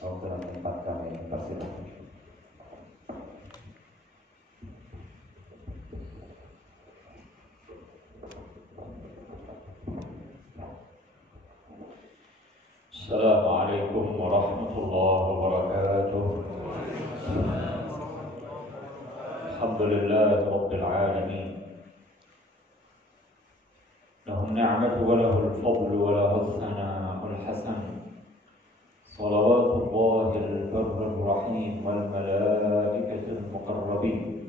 Dalam tempat kami persilakan. Assalamualaikum warahmatullahi wabarakatuh. Alhamdulillah rabbil alamin. Lahu ni'matu wa lahu al-fadlu wa lahu al-thana'ul hasan. Salawatullahi al-barr ar-rahim wal malaikati al-muqarrabin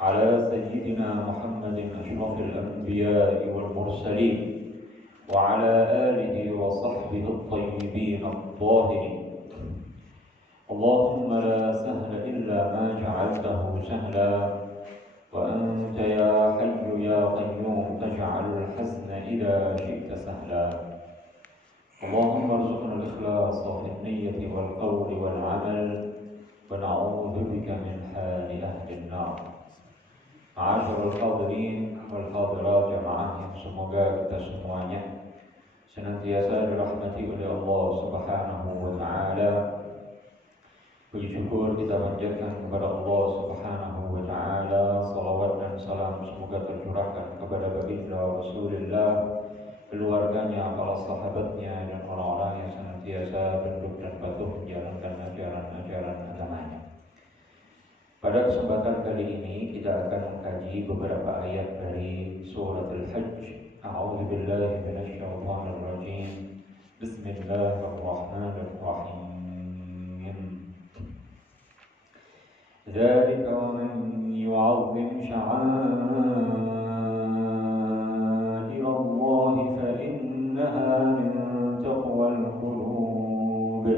ala sayyidina Muhammadin ashrafil anbiya'i wal mursalin وعلى آله وصحبه الطيبين الطاهرين. اللهم لا سهل إلا ما جعلته سهلا وأنت يا حي يا قيوم تجعل الحزن إذا شئت سهلا. اللهم ارزقنا الإخلاص في النية والقول والعمل ونعوذ بك من حال أهل النار. Ma'asyiral hadirin wal hadirat jamaah yang semoga kita semuanya senantiasa dirahmati oleh Allah Subhanahu wa taala. Puji syukur kita panjatkan kepada Allah Subhanahu wa taala, salawat dan salam semoga tercurahkan kepada baginda Rasulullah, keluarganya, para sahabatnya dan orang-orang yang senantiasa tunduk dan patuh menjalankan ajaran-ajaran agamanya. Pada kesempatan kali ini kita akan mengkaji beberapa ayat dari surat Al-Hajj. A'udzu billahi minasyaitonir rajim. Bismillahirrahmanirrahim. Dzalika wa man yu'azzim sha'airallahi fa innaha min taqwal qulub.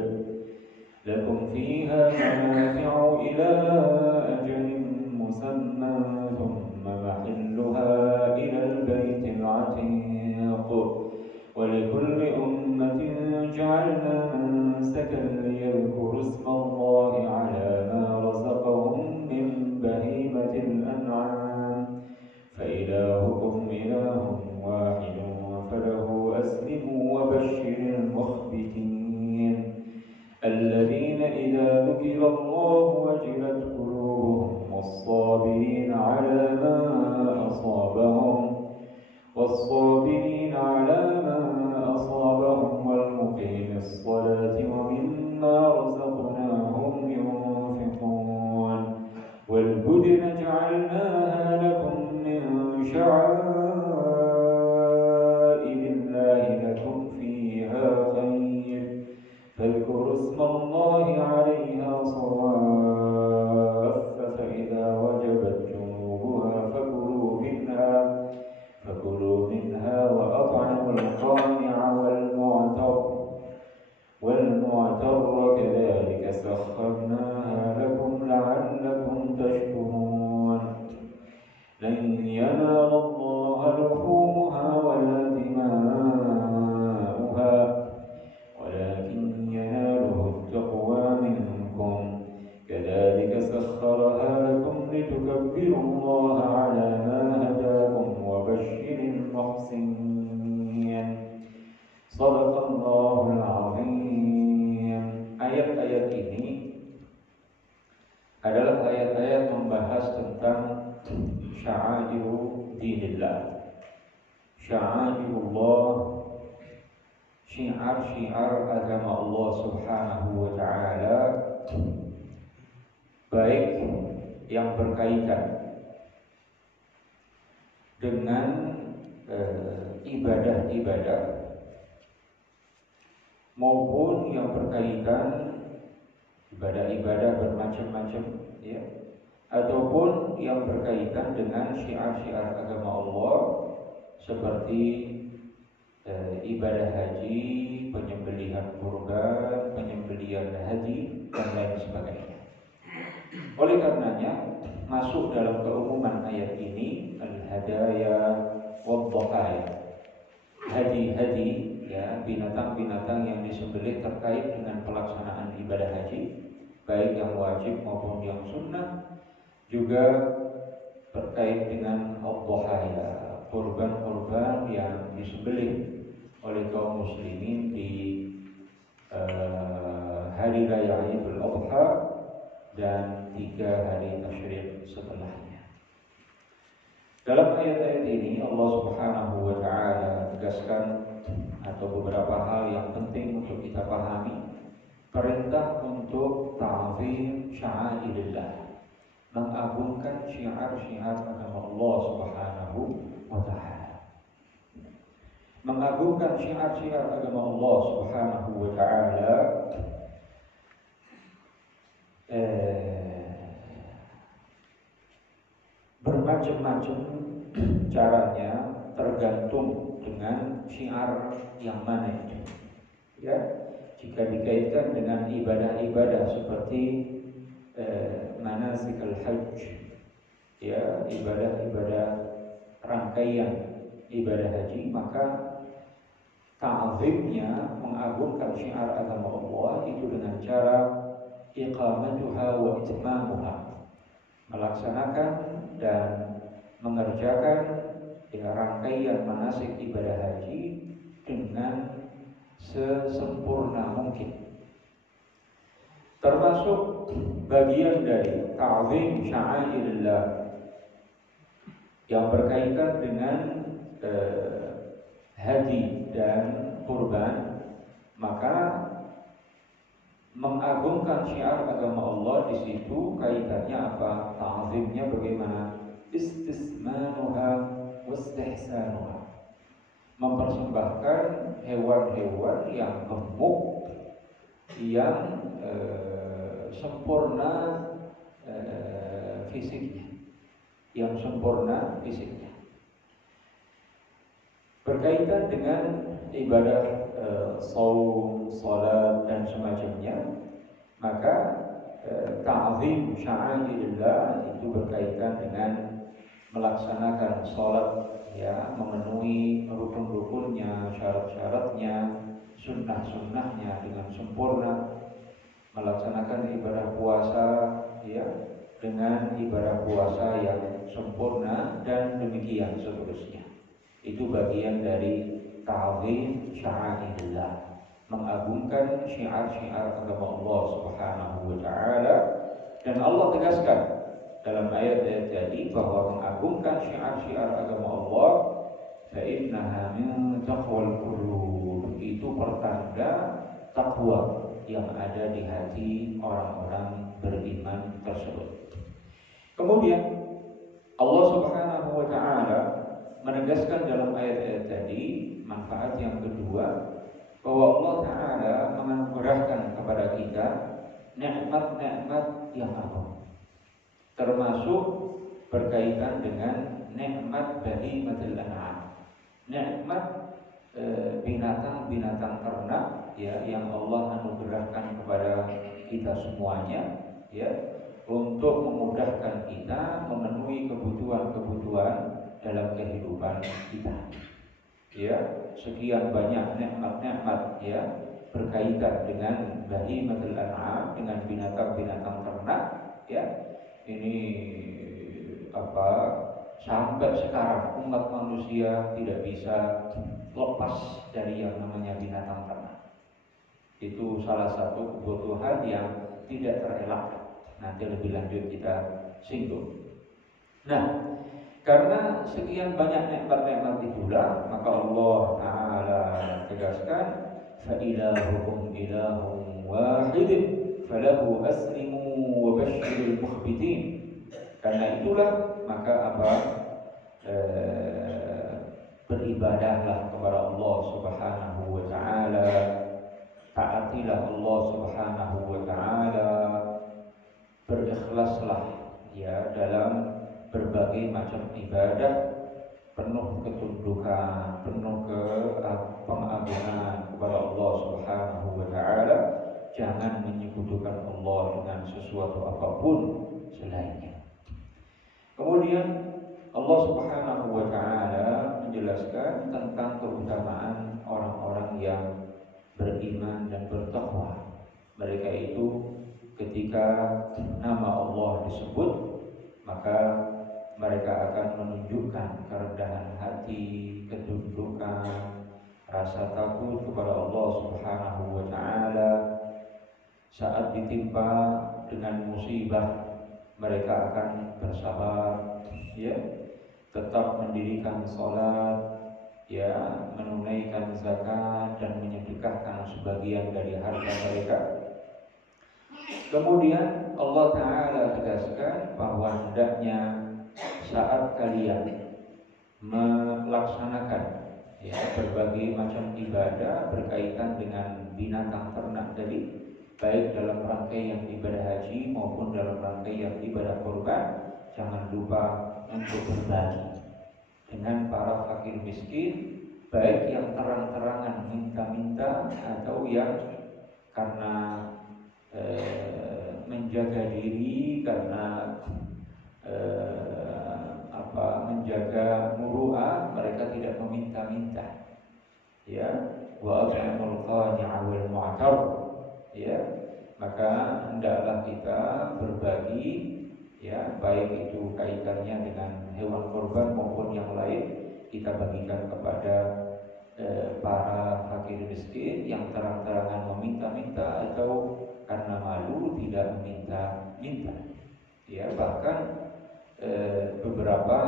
Lakum fiha manafi'u ila مسمى ثم محلها إلى البيت العتيق ولكل أمة جعلنا منسكا ليذكروا اسم الله على ما رزقهم من بهيمة الأنعام فإلهكم إله واحد فله أسلموا وبشر المخبتين الذين إذا ذكر الله وجلت قلوبهم والصابرين على ما أصابهم والمقيم الصلاة ومما رزقناهم ينفقون والبدن جعلناها لكم من شعائر الله لكم فيها خير فاذكروا اسم الله عليها صواف فإذا وجبت جنوبها فكلوا منها وأطعموا القانع والمعتر كذلك سخرناها لكم لعلكم تشكرون لن ينال الله لحومها ولا دماؤها ولكن يناله التقوى منكم كذلك سخرها لكم لتكبروا الله على ما هداكم وبشر المحسنين. Shadaqallahul azim. Ayat-ayat ini adalah ayat-ayat membahas tentang sya'airu dinillah. Sya'airullah, syiar-syiar agama Allah Subhanahu wa taala, baik yang berkaitan dengan ibadah-ibadah maupun yang berkaitan ibadah-ibadah bermacam-macam, ya, ataupun yang berkaitan dengan syiar-syiar agama Allah seperti ibadah haji, penyembelihan kurban, penyembelihan haji dan lain sebagainya. Oleh karenanya masuk dalam keumuman ayat ini al-hadaya wad-dhahaya. Hadi-hadi, ya, binatang-binatang yang disembelih terkait dengan pelaksanaan ibadah haji, baik yang wajib maupun yang sunnah, juga terkait dengan ad-dhahaya, kurban-kurban yang disembelih oleh kaum muslimin di hari raya Idul Adha dan 3 hari tasyrik setelahnya. Dalam ayat-ayat ini Allah Subhanahu wa taala tegaskan atau beberapa hal yang penting untuk kita pahami. Perintah untuk ta'zim sya'airillah, mengagungkan syiar-syiar agama Allah Subhanahu wa taala. Mengagungkan syiar-syiar agama Allah Subhanahu wa taala bermacam-macam caranya, tergantung dengan syiar yang mana itu. Ya, jika dikaitkan dengan ibadah-ibadah seperti manasikal hajj, ya, ibadah-ibadah rangkaian ibadah haji, maka ta'zimnya, mengagungkan syiar agama Allah itu dengan cara iqamatuha wa itmamuha, melaksanakan dan mengerjakan rangkaian manasik ibadah haji dengan sesempurna mungkin. Termasuk bagian dari ta'zim sya'airillah yang berkaitan dengan haji dan kurban, maka mengagungkan syiar agama Allah di situ kaitannya apa? Ta'zimnya bagaimana? Istismanuha wastihsanuha, mempersembahkan hewan-hewan yang gemuk, yang sempurna fisiknya, yang sempurna fisiknya. Berkaitan dengan ibadah shaum, salat dan semacamnya, maka ta'zim sya'airillah itu berkaitan dengan melaksanakan salat, ya, memenuhi rukun-rukunnya, syarat-syaratnya, sunnah-sunnahnya dengan sempurna, melaksanakan ibadah puasa, ya, dengan ibadah puasa yang sempurna dan demikian seterusnya. Itu bagian dari ta'zim sya'airillah, mengagungkan syiar-syiar agama Allah Subhanahu wa taala. Dan Allah tegaskan dalam ayat-ayat tadi bahwa mengagungkan syiar-syiar agama Allah fa innaha min taqwal qulub, itu pertanda takwa yang ada di hati orang-orang beriman tersebut. Kemudian Allah Subhanahu wa taala menegaskan dalam ayat-ayat tadi manfaat yang kedua, bahwa Allah Ta'ala menganugerahkan kepada kita nikmat-nikmat yang agung, termasuk berkaitan dengan nikmat bahimatul an'am, nikmat binatang-binatang ternak, ya, yang Allah anugerahkan kepada kita semuanya, ya, untuk memudahkan kita memenuhi kebutuhan-kebutuhan dalam kehidupan kita. Ya, sekian banyak nikmat-nikmat, ya, berkaitan dengan bahimatul an'am, dengan binatang-binatang ternak, ya. Ini sampai sekarang umat manusia tidak bisa lepas dari yang namanya binatang ternak. Itu salah satu kebutuhan yang tidak terelakkan. Nanti lebih lanjut kita singgung. Nah, karena sekian banyak nikmat-nikmat itulah, maka Allah Ta'ala tegaskan fa ilahukum ilahun wahid falahu aslimu wa basyiril mukhbitin. Karena itulah maka beribadahlah kepada Allah Subhanahu wa taala, taatilah Allah Subhanahu wa taala, berikhlaslah, ya, dalam berbagai macam ibadah, penuh ketundukan, penuh pengagungan kepada Allah Subhanahu wa taala. Jangan menyekutukan Allah dengan sesuatu apapun selainnya. Kemudian Allah Subhanahu wa taala menjelaskan tentang keutamaan orang-orang yang beriman dan bertakwa. Mereka itu ketika nama Allah disebut, maka mereka akan menunjukkan kerendahan hati, ketundukan, rasa takut kepada Allah Subhanahu wa taala, saat ditimpa dengan musibah mereka akan bersabar, ya, tetap mendirikan sholat, ya, menunaikan zakat dan menyedekahkan sebagian dari harta mereka. Kemudian Allah Ta'ala tegaskan bahwa hendaknya saat kalian melaksanakan, ya, berbagai macam ibadah berkaitan dengan binatang ternak tadi, baik dalam rangkaian ibadah haji maupun dalam rangkaian ibadah kurban, jangan lupa untuk berbagi dengan para fakir miskin, baik yang terang-terangan minta-minta atau yang karena menjaga diri, karena menjaga muru'ah, mereka tidak meminta-minta, ya, wa at'imul qani'a wal mu'tar, ya, maka hendaklah kita berbagi, ya, baik itu kaitannya dengan hewan kurban maupun yang lain, kita bagikan kepada para fakir miskin yang terang-terangan meminta-minta atau karena malu tidak meminta-minta, ya. Bahkan beberapa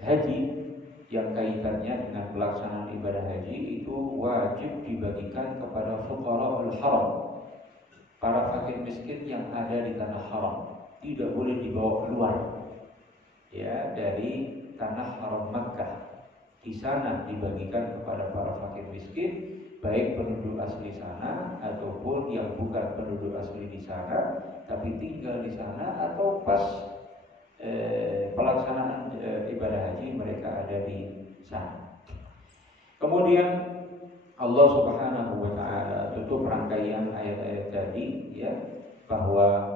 haji yang kaitannya dengan pelaksanaan ibadah haji itu wajib dibagikan kepada fuqara'ul haram, para fakir miskin yang ada di tanah haram, tidak boleh dibawa keluar, ya, dari tanah haram Makkah. Di sana dibagikan kepada para fakir miskin, baik penduduk asli sana ataupun yang bukan penduduk asli di sana tapi tinggal di sana, atau pas pelaksanaan ibadah haji mereka ada di sana. Kemudian Allah Subhanahu wa Ta'ala tutup rangkaian ayat-ayat tadi, ya, bahwa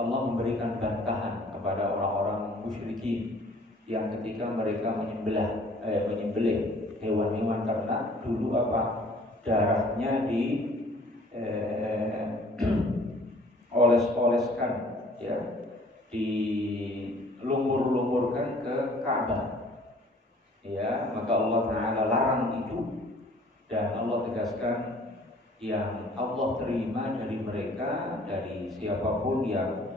Allah memberikan bantahan kepada orang-orang musyrikin yang ketika mereka menyembelih hewan-hewan ternak dulu, darahnya di oles-oleskan, ya, dilumur-lumurkan ke Ka'bah, ya, maka Allah Ta'ala larang itu, dan Allah tegaskan yang Allah terima dari mereka, dari siapapun yang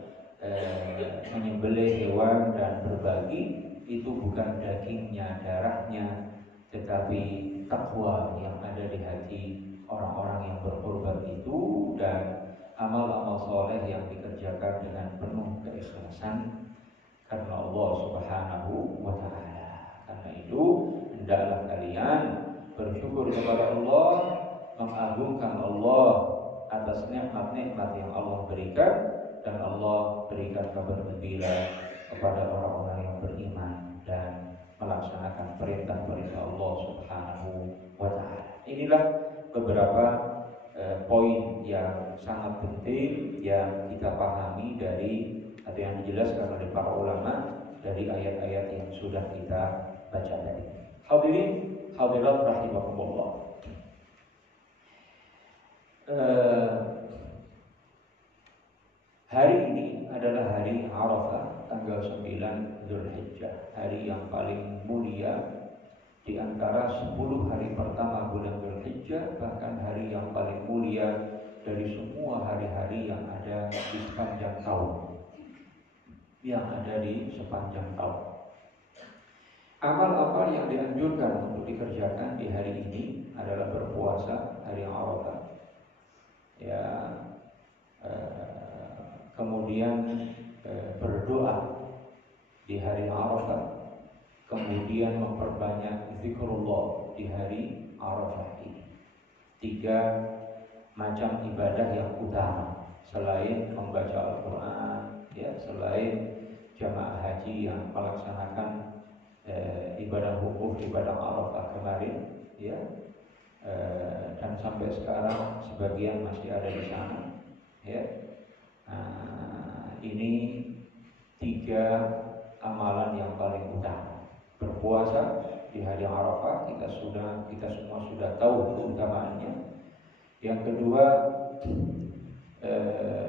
menyembelih hewan dan berbagi, itu bukan dagingnya, darahnya, tetapi takwa yang ada di hati orang-orang yang berkorban itu, dan amal-amal soleh yang dikerjakan dengan penuh keikhlasan karena Allah Subhanahu wa Ta'ala. Karena itu hendaklah kalian bersyukur kepada Allah, mengagungkan Allah atas nikmat-nikmat yang Allah berikan, dan Allah berikan kabar gembira kepada orang-orang yang beriman dan melaksanakan perintah-perintah Allah Subhanahu wa Ta'ala. Inilah beberapa poin yang sangat penting yang kita pahami dari atau yang dijelaskan oleh para ulama dari ayat-ayat yang sudah kita baca tadi. Hadirin hadirat rahimakumullah. Hari ini adalah hari Arafah, tanggal 9 Dzulhijjah, hari yang paling mulia di antara 10 hari pertama bulan Dzulhijjah, bahkan hari yang paling mulia dari semua hari-hari yang ada di sepanjang tahun. Amal-amal yang dianjurkan untuk dikerjakan di hari ini adalah berpuasa hari Arafah, ya, kemudian berdoa di hari Arafah, kemudian memperbanyak zikrullah di hari Arafah ini. 3 macam ibadah yang utama selain membaca Al-Quran, ya, selain jamaah haji yang melaksanakan ibadah wukuf, ibadah Arafah kemarin, ya, dan sampai sekarang sebagian masih ada di sana, ya. Ini 3 amalan yang paling utama. Berpuasa di hari Arafah, kita semua sudah tahu keutamaannya. Yang kedua,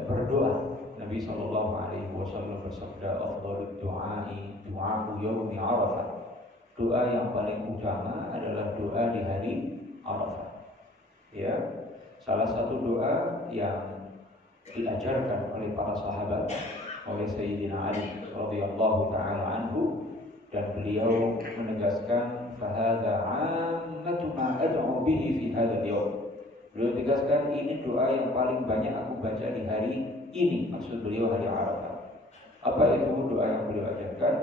berdoa. Nabi SAW bersabda, afdhalud du'ai du'a'u yaumi Arafah. Doa yang paling utama adalah doa di hari Arafah. Ya, salah satu doa yang diajarkan oleh para sahabat, oleh Sayyidina Ali radhiyallahu taala anhu, dan beliau menegaskan fahadza 'ammatu ma ad'u bihi fi hadzal yawm. Beliau tegaskan ini doa yang paling banyak aku baca di hari ini, maksud beliau hari Arafah. Apa itu doa yang beliau ajarkan?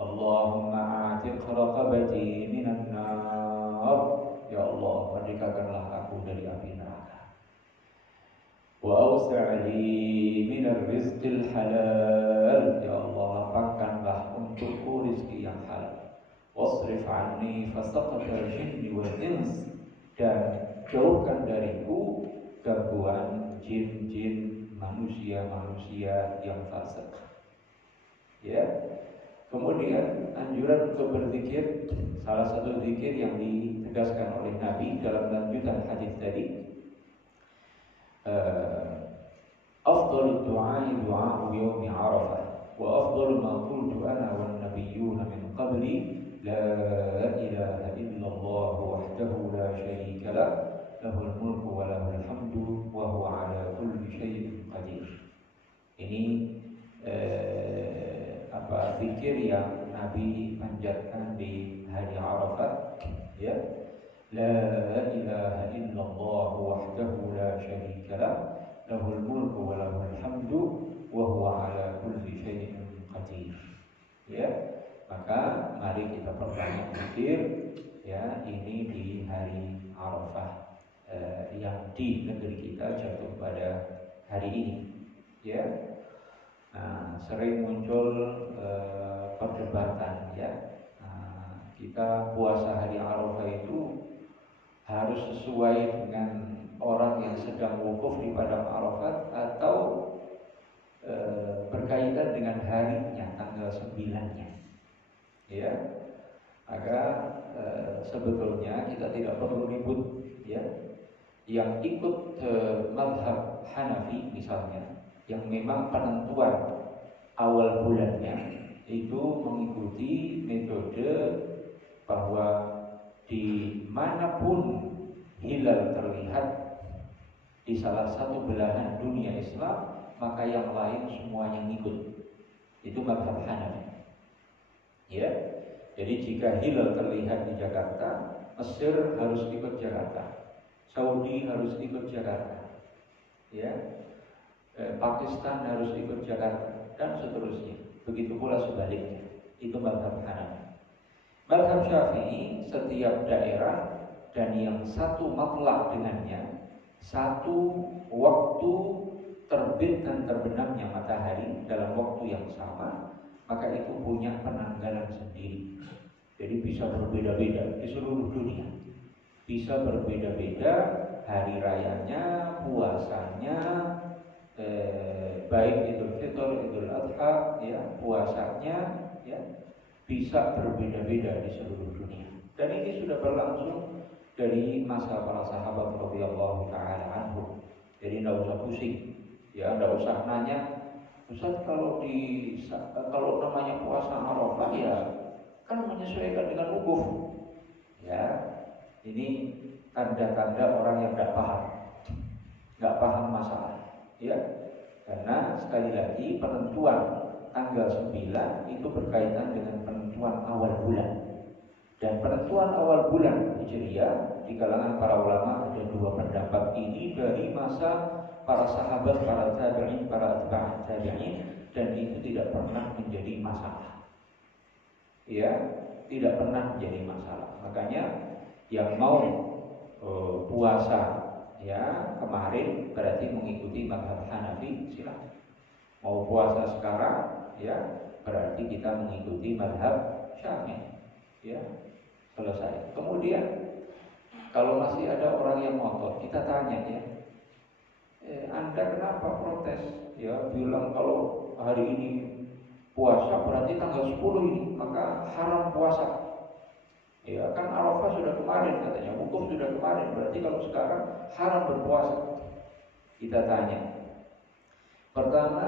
Allahumma a'tiq raqabati minan nar. Ya Allah, merdekakanlah aku dari api neraka. Wa awsi'li minar rizqil halal. Ya Allah, lapangkanlah untukku rezeki yang halal. Wasrif anni fasaqatal jinni wal ins. Dan jauhkan dariku gangguan jin-jin, manusia-manusia yang fasik. Ya. Kemudian anjuran untuk berzikir, salah satu zikir yang ditegaskan oleh Nabi dalam lanjutan hadis tadi, afdhalud du'ai du'a'u yaumi Arafah wa afdalu ma qultu ana wan nabiyyuna min qabli la ilaha illallah wahdahu la syarika lah lahul mulku wa lahul hamdu wa huwa ala kulli syai'in qadir. Ini zikir yang Nabi panjatkan di hari Arafat, ya. La ilaha illallah wahdahu la syarika lah lahul mulku wa lahul hamdu wa huwa ala kulli syai'in qadir. Ya, maka mari kita perbanyak zikir, ya, ini di hari Arafah yang di negeri kita jatuh pada hari ini, ya. Nah, sering muncul perdebatan, ya. Kita puasa hari Arafah itu harus sesuai dengan orang yang sedang wukuf di padang Arafat atau berkaitan dengan harinya, tanggal 9-nya. Ya. Maka sebetulnya kita tidak perlu ribut, ya. Yang ikut mazhab Hanafi misalnya, yang memang penentuan awal bulannya itu mengikuti metode bahwa dimanapun hilal terlihat di salah satu belahan dunia Islam, maka yang lain semuanya ngikut. Itu mazhab Hanafi. Ya, jadi jika hilal terlihat di Jakarta, Mesir harus ikut Jakarta, Saudi harus ikut Jakarta, ya. Pakistan harus ikut Jakarta, dan seterusnya. Begitu pula sebaliknya. Itu mazhab Hanafi. Mazhab Syafi'i, setiap daerah dan yang satu matlaq dengannya, satu waktu terbit dan terbenamnya matahari dalam waktu yang sama, maka itu punya penanggalan sendiri. Jadi bisa berbeda-beda di seluruh dunia. Bisa berbeda-beda hari rayanya, puasanya, baik Idul Fitr, Idul Adha, ya, puasanya, ya, bisa berbeda-beda di seluruh dunia. Dan ini sudah berlangsung dari masa para sahabat radhiyallahu taala anhum. Jadi tidak usah pusing, ya, tidak usah nanya, Ustaz kalau namanya puasa Arafah, ya kan menyesuaikan dengan wukuf. Ya, ini tanda-tanda orang yang tidak paham masalah. Ya, karena sekali lagi penentuan tanggal 9 itu berkaitan dengan penentuan awal bulan. Dan penentuan awal bulan Hijriah di kalangan para ulama ada dua pendapat ini dari masa para sahabat, para tabi'in, para atba'ut tabi'in, dan itu tidak pernah menjadi masalah. Ya, tidak pernah menjadi masalah. Makanya yang mau puasa, ya, kemarin berarti mengikuti mazhab Hanafi, silakan. Mau puasa sekarang, ya, berarti kita mengikuti mazhab Syafi'i, ya, selesai. Kemudian kalau masih ada orang yang ngotot, kita tanya, ya, Anda kenapa protes? Ya, bilang kalau hari ini puasa berarti tanggal 10 ini maka haram puasa. Ya, kan Arafah sudah kemarin katanya, wukuf sudah kemarin, berarti kalau sekarang haram berpuasa. Kita tanya, pertama,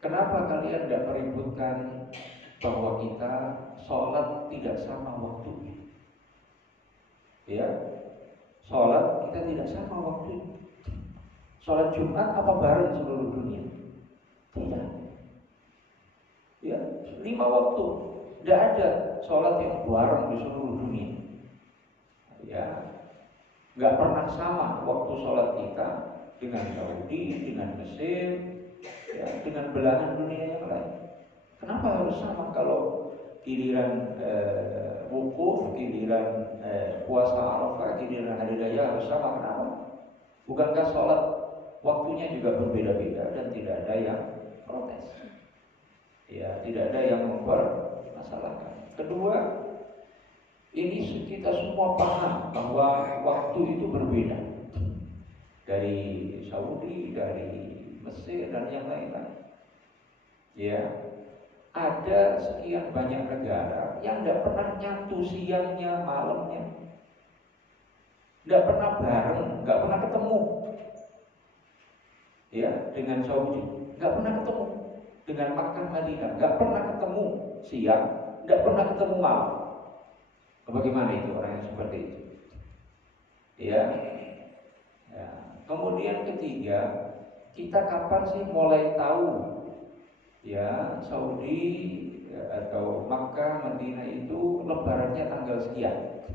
kenapa kalian tidak meributkan bahwa kita sholat tidak sama waktunya? Ya, Sholat kita tidak sama waktu. Sholat Jumat apa bareng seluruh dunia? Tidak. Ya, 5 waktu. Tidak ada sholat yang bareng di seluruh dunia. Ya, nggak pernah sama waktu sholat kita dengan Saudi, dengan Mesir, ya, dengan belahan dunia yang lain. Kenapa harus sama kalau giliran wukuf, giliran puasa Arafah, giliran hari raya harus sama? Kenapa? Bukankah sholat waktunya juga berbeda-beda dan tidak ada yang protes? Ya, tidak ada yang mempermasalahkan. Kedua, ini kita semua paham bahwa waktu itu berbeda dari Saudi, dari Mesir dan yang lain-lain. Ya, ada sekian banyak negara yang tidak pernah nyatu siangnya, malamnya, tidak pernah bareng, nggak pernah ketemu. Ya, dengan Saudi, nggak pernah ketemu. Dengan Makkah, Madinah, nggak pernah ketemu siang, nggak pernah ketemu malam. Bagaimana itu orang yang seperti itu? Ya. Ya. Kemudian ketiga, kita kapan sih mulai tahu ya Saudi atau Makkah, Madinah itu lebarannya tanggal sekian?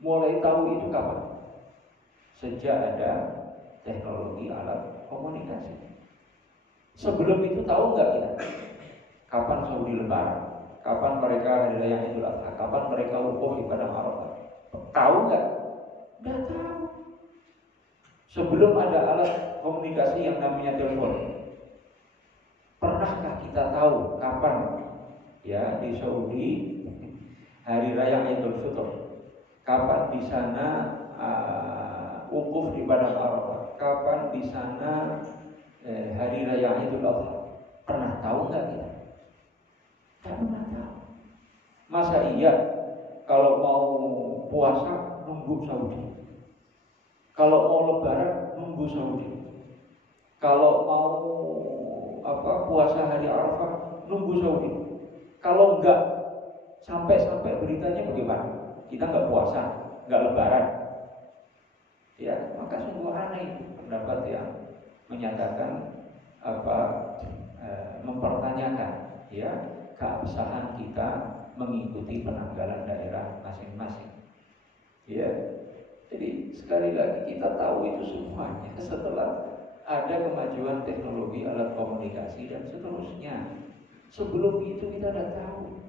Mulai tahu itu kapan? Sejak ada teknologi alat komunikasi. Sebelum itu tahu nggak kita kapan Saudi lebaran? Kapan mereka hari raya Idul Adha? Kapan mereka wukuf di padang Arafah? Tahu nggak? Nggak tahu. Sebelum ada alat komunikasi yang namanya telepon, pernahkah kita tahu kapan ya di Saudi hari raya Idul Fitr? Kapan di sana wukuf di padang Arafah? Kapan di sana hari raya Idul Adha? Pernah tahu nggak kita? Tidak pernah tahu. Masa iya kalau mau puasa nunggu Saudi? Kalau mau lebaran nunggu Saudi? Kalau mau puasa hari Arafah nunggu Saudi? Kalau enggak, sampai beritanya bagaimana? Kita nggak puasa, nggak lebaran. Ya, maka sungguh aneh pendapat yang menyatakan mempertanyakan ya keabsahan kita mengikuti penanggalan daerah masing-masing. Ya, jadi sekali lagi kita tahu itu semuanya setelah ada kemajuan teknologi alat komunikasi dan seterusnya. Sebelum itu kita tidak tahu.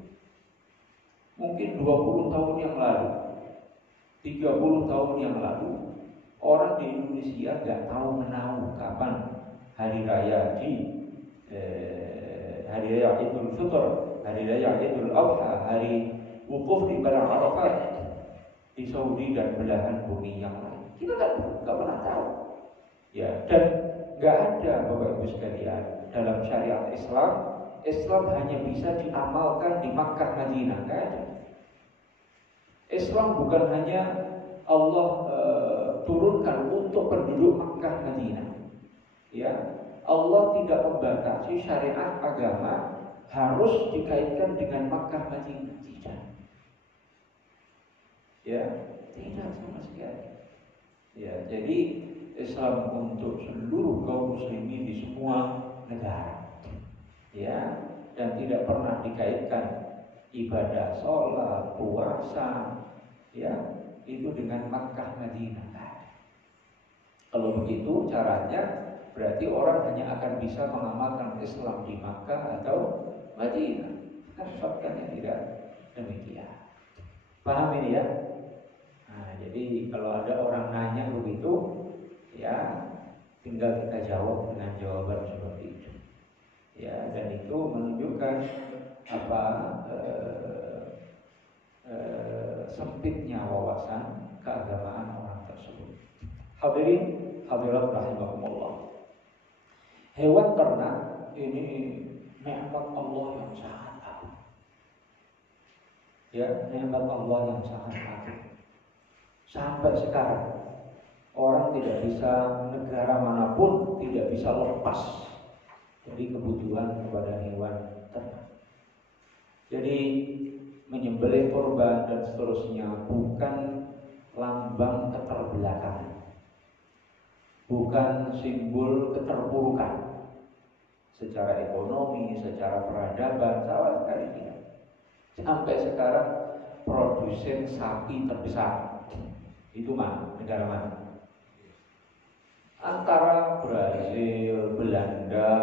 Mungkin 20 tahun yang lalu, 30 tahun yang lalu, orang di Indonesia nggak tahu menahu kapan hari raya hari raya Idul Fitr, hari raya Idul Adha, hari wukuf di padang Arafah di Saudi dan belahan bumi yang lain. Kita nggak pernah tahu. Ya, dan nggak ada Bapak Ibu sekalian dalam syariat Islam. Islam hanya bisa diamalkan di Makkah, Madinah, nggak ada. Islam bukan hanya Allah turunkan untuk penduduk Makkah, Madinah. Ya, Allah tidak membatasi syariat agama harus dikaitkan dengan Makkah, Madinah. Tidak. Ya, tidak sama sekali. Ya, jadi Islam untuk seluruh kaum muslimin di semua negara. Ya, dan tidak pernah dikaitkan ibadah sholat, puasa, ya, itu dengan Makkah, Madinah. Kalau begitu caranya, berarti orang hanya akan bisa mengamalkan Islam di Makkah atau Madinah. Kan faktanya tidak demikian. Paham ini ya? Nah, jadi kalau ada orang nanya begitu, ya tinggal kita jawab dengan jawaban seperti itu. Ya, dan itu menunjukkan sempitnya wawasan keagamaan orang tersebut. Hadirin hadirat rahimakumullah. Hewan ternak ini nikmat Allah yang sangat agung. Ya, nikmat Allah yang sangat agung. Sampai sekarang orang tidak bisa, negara manapun tidak bisa lepas dari kebutuhan kepada hewan ternak. Jadi menyembelih korban dan seterusnya bukan lambang keterbelakangan, bukan simbol keterpurukan secara ekonomi, secara peradaban, sama sekali tidak. Sampai sekarang produsen sapi terbesar itu mana? Negara mana? Antara Brazil, Belanda,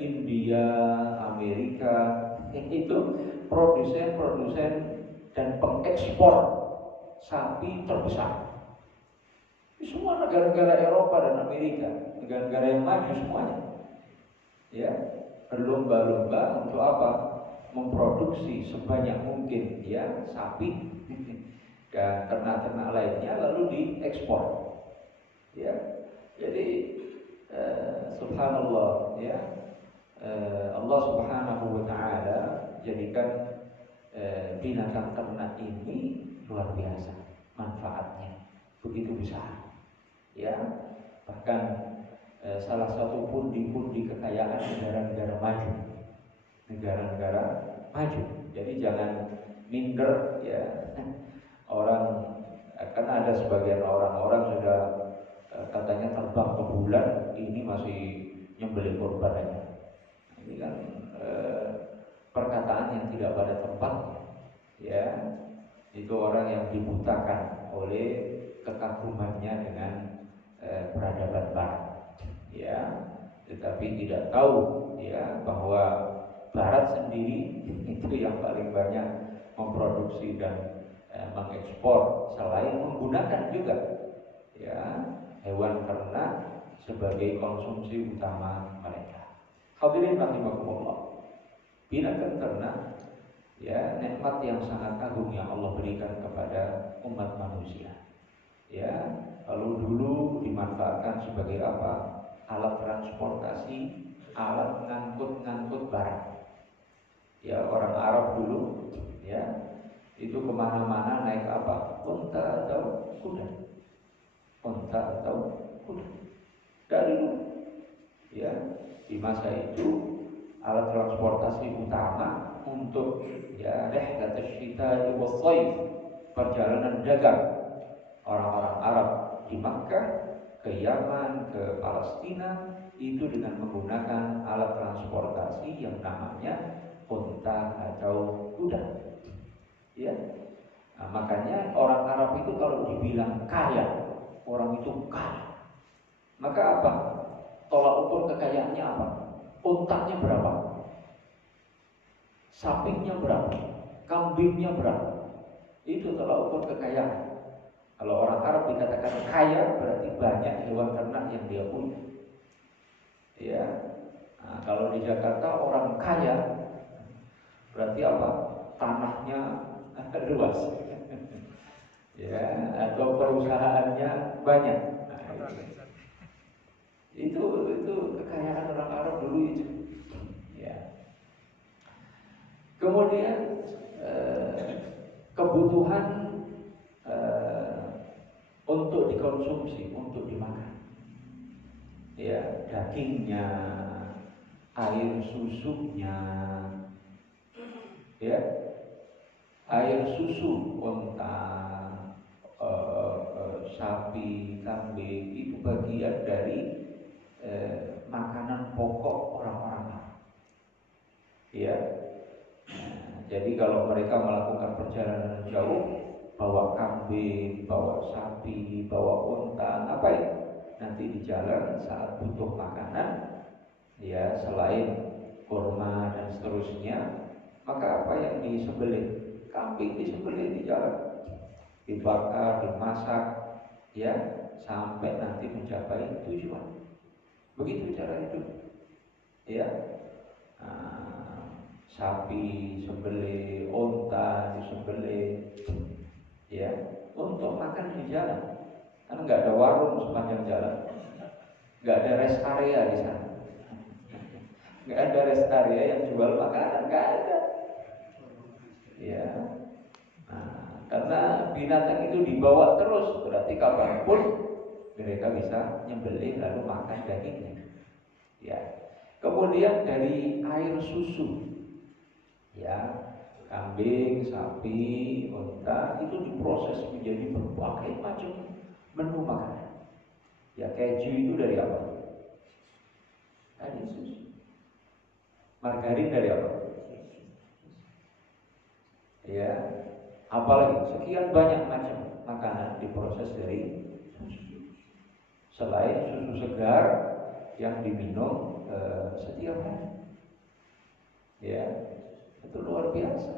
India, Amerika, itu produsen dan pengekspor sapi terbesar. Semua negara-negara Eropa dan Amerika, negara-negara yang maju semuanya, ya, berlomba-lomba untuk apa? Memproduksi sebanyak mungkin, ya, sapi dan ternak-ternak lainnya, lalu diekspor. Ya, jadi subhanallah, ya, Allah Subhanahu wa Ta'ala jadikan binatang ternak ini luar biasa, manfaatnya begitu besar, ya. Bahkan salah satu pundi-pundi kekayaan negara-negara maju, negara-negara maju. Jadi jangan minder, ya. Orang kan ada sebagian orang sudah katanya terbang ke bulan, ini masih nyembelih korban aja. Ini kan perkataan yang tidak pada tempatnya, ya. Itu orang yang dibutakan oleh kekagumannya dengan peradaban barat, ya. Tetapi tidak tahu, ya, bahwa barat sendiri itu yang paling banyak memproduksi dan mengekspor, selain menggunakan juga, ya, hewan ternak sebagai konsumsi utama mereka. Hadirin rahimakumullah, binatang ternak, ya, nikmat yang sangat agung yang Allah berikan kepada umat manusia. Ya, kalau dulu dimanfaatkan sebagai apa? Alat transportasi, alat ngangkut barang. Ya, orang Arab dulu, ya, itu kemana-mana naik apa? Unta atau kuda. Unta atau kuda. Dari dulu, ya, di masa itu alat transportasi utama untuk, ya, rihlat asy-syita'i was-shayf, perjalanan dagang orang-orang Arab di Makkah ke Yaman, ke Palestina, itu dengan menggunakan alat transportasi yang namanya unta atau kuda, ya. Nah, makanya orang Arab itu kalau dibilang kaya, orang itu kaya, maka apa? Tolak ukur kekayaannya apa? Untanya berapa? Sapinya berapa? Kambingnya berapa? Itu tolak ukur kekayaan. Kalau orang Arab dikatakan kaya, berarti banyak hewan ternak yang dia punya, ya. Nah, kalau di Jakarta orang kaya berarti apa? Tanahnya luas, ya, atau perusahaannya banyak. Nah, itu kekayaan orang Arab dulu itu, ya. Kemudian kebutuhan untuk dikonsumsi, untuk dimakan, ya, dagingnya, air susunya, ya, air susu unta, sapi, kambing, itu bagian dari makanan pokok orang-orang Arab, ya. Jadi kalau mereka melakukan perjalanan jauh, bawa kambing, bawa sapi, bawa unta, ngapain? Nanti di jalan saat butuh makanan, ya, selain kurma dan seterusnya, maka apa yang disembelih? Kambing disembelih di jalan, dibakar, dimasak, ya, sampai nanti mencapai tujuan. Begitu cara hidup, ya. Sapi sembelih, unta disembelih, ya, untuk makan di jalan. Karena nggak ada warung sepanjang jalan, nggak ada rest area di sana, nggak ada rest area yang jual makanan, nggak ada, ya. Nah, karena binatang itu dibawa terus, berarti kapanpun mereka bisa nyembelih lalu makan dagingnya, ya. Kemudian dari air susu, ya, kambing, sapi, unta itu diproses menjadi berbagai macam menu makanan. Ya keju itu dari apa? Dari susu. Margarin dari apa? Ya, apalagi sekian banyak macam makanan diproses dari susu. Selain susu segar yang diminum setiap hari. Ya, itu luar biasa.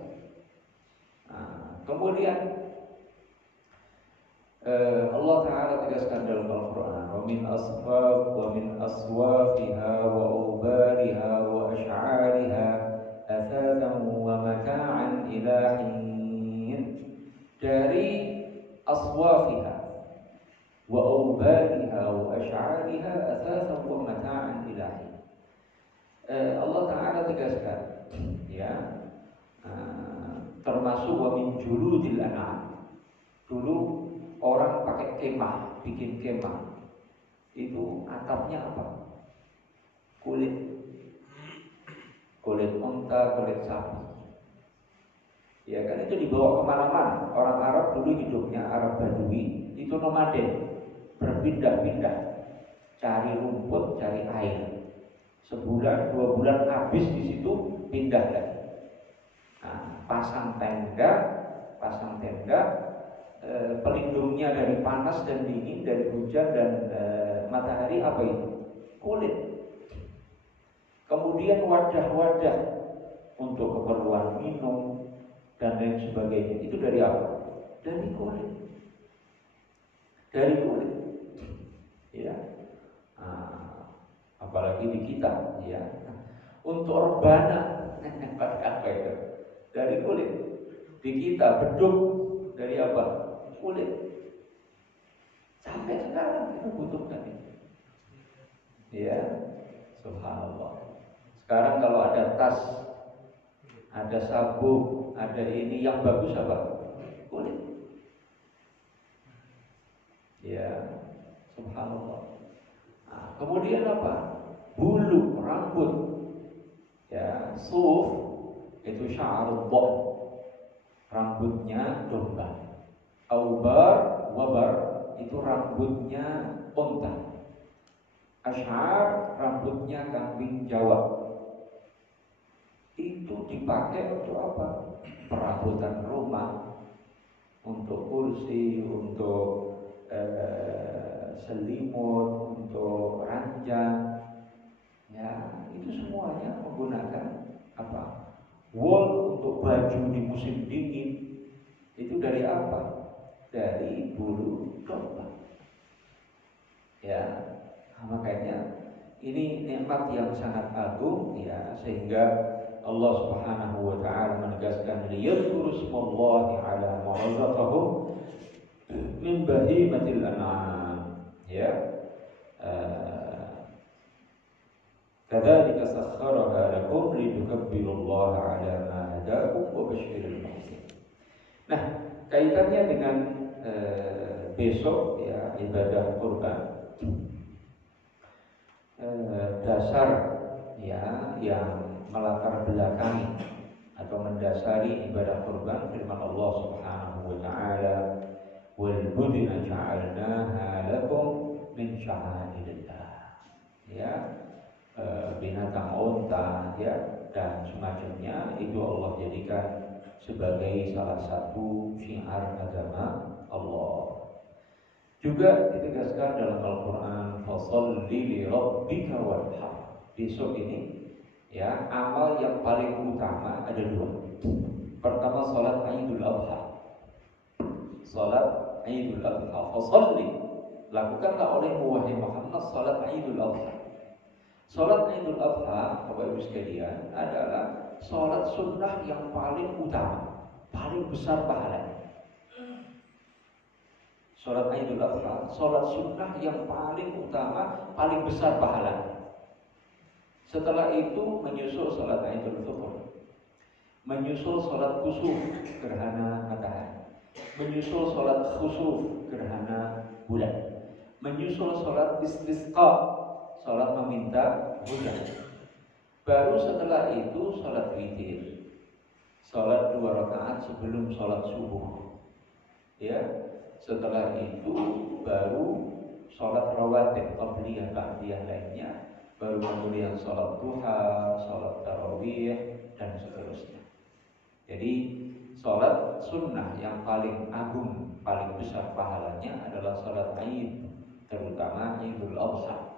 Nah, kemudian Allah Ta'ala tegaskan dalam Al-Quran, wa min aswafiha wa ubariha wa ash'ariha athathan wa mata'an ila hin. Dari aswafiha wa ubariha wa ash'ariha athathan wa mata'an ila hin. Allah Ta'ala tegaskan, ya, termasuk wa min juludil an'am. Dulu orang pakai kemah, bikin kemah. Itu atapnya apa? Kulit unta, kulit sapi. Ya kan itu dibawa kemana-mana. Orang Arab dulu hidupnya Arab Badui, itu nomaden, berpindah-pindah, cari rumput, cari air. Sebulan, 2 bulan habis di situ, pindah lagi. Nah, pasang tenda, pelindungnya dari panas dan dingin, dari hujan dan matahari apa itu? Kulit. Kemudian wadah-wadah untuk keperluan minum dan lain sebagainya itu dari apa? Dari kulit. Ya. Apalagi di kita, ya. Untuk rebana apa itu? Dari kulit. Di kita beduk dari apa? Kulit. Sampai sekarang kita butuhkan itu. Ya, subhanallah. Sekarang kalau ada tas, ada sabuk, ada ini yang bagus apa? Kulit. Ya, subhanallah. Nah, kemudian apa? Bulu, rambut. Ya, suf itu sya'arul dhon. Rambutnya domba. Aubar, wabar itu rambutnya unta. Ash'ar rambutnya kambing Jawa. Itu dipakai untuk apa? Perabotan rumah, untuk kursi, untuk selimut, untuk ranjang. Ya, itu semuanya menggunakan apa? Wool untuk baju di musim dingin. Itu dari apa? Dari bulu domba. Ya, makanya ini nikmat yang sangat agung, ya, sehingga Allah Subhanahu wa taala menegaskan liyadhkuru ismallahi ala ma razaqahum min bahimatil an'am. Ya. Kadzalika sakhkharaha lakum litukabbirullaha ala ma hadakum wa basyiril muhsinin. Nah, kaitannya dengan besok, ya, ibadah kurban. Dasar, ya, yang melatar belakangi atau mendasari ibadah kurban firman Allah Subhanahu wa taala, wal budna ja'alnaha lakum min sya'airillah. Ya, binatang unta, ya, dan semacamnya itu Allah jadikan sebagai salah satu syiar agama Allah. Juga ditegaskan dalam Al-Quran, fasholli li rabbika wanhar. Besok ini, ya, amal yang paling utama ada 2. Pertama, salat Idul Adha. Salat Idul Adha. Fasholli, lakukanlah olehmu wahai Muhammad salat Idul Adha. Salat Idul Adha, Bapak Ibu sekalian, adalah salat sunnah yang paling utama, paling besar pahalanya. Salat Idul Adha, salat sunnah yang paling utama, paling besar pahalanya. Setelah itu menyusul salat Idul Fitr, menyusul salat kusuf gerhana matahari, menyusul salat khusuf gerhana bulan, menyusul salat istisqa, salat meminta hujan. Baru setelah itu salat witir. sholat 2 rakaat sebelum sholat subuh. Ya, setelah itu baru sholat rawatib, qabliyah, ba'diyah lainnya, baru kemudian sholat duha, sholat tarawih, dan seterusnya. Jadi sholat sunnah yang paling agung, paling besar pahalanya adalah sholat Id, terutama Idul Adha.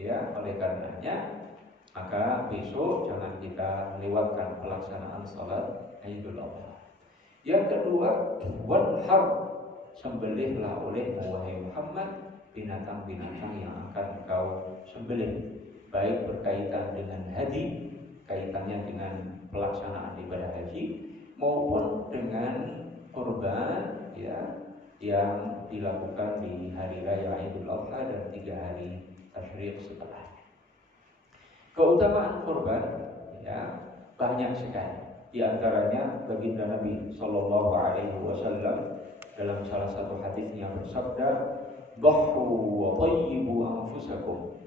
Ya, oleh karenanya maka besok jangan kita lewatkan pelaksanaan sholat Idul Adha. Yang kedua, wanhar, sembelihlah olehmu wahai Muhammad binatang-binatang yang akan kau sembelih, baik berkaitan dengan haji, kaitannya dengan pelaksanaan ibadah haji, maupun dengan kurban ya yang dilakukan di hari raya Idul Adha dan 3 hari tasyrik setelah. Keutamaan kurban ya banyak sekali. Di antaranya baginda Nabi Sallallahu Alaihi Wasallam dalam salah satu hadisnya bersabda, "Dhahu wa tayyibu anfusakum."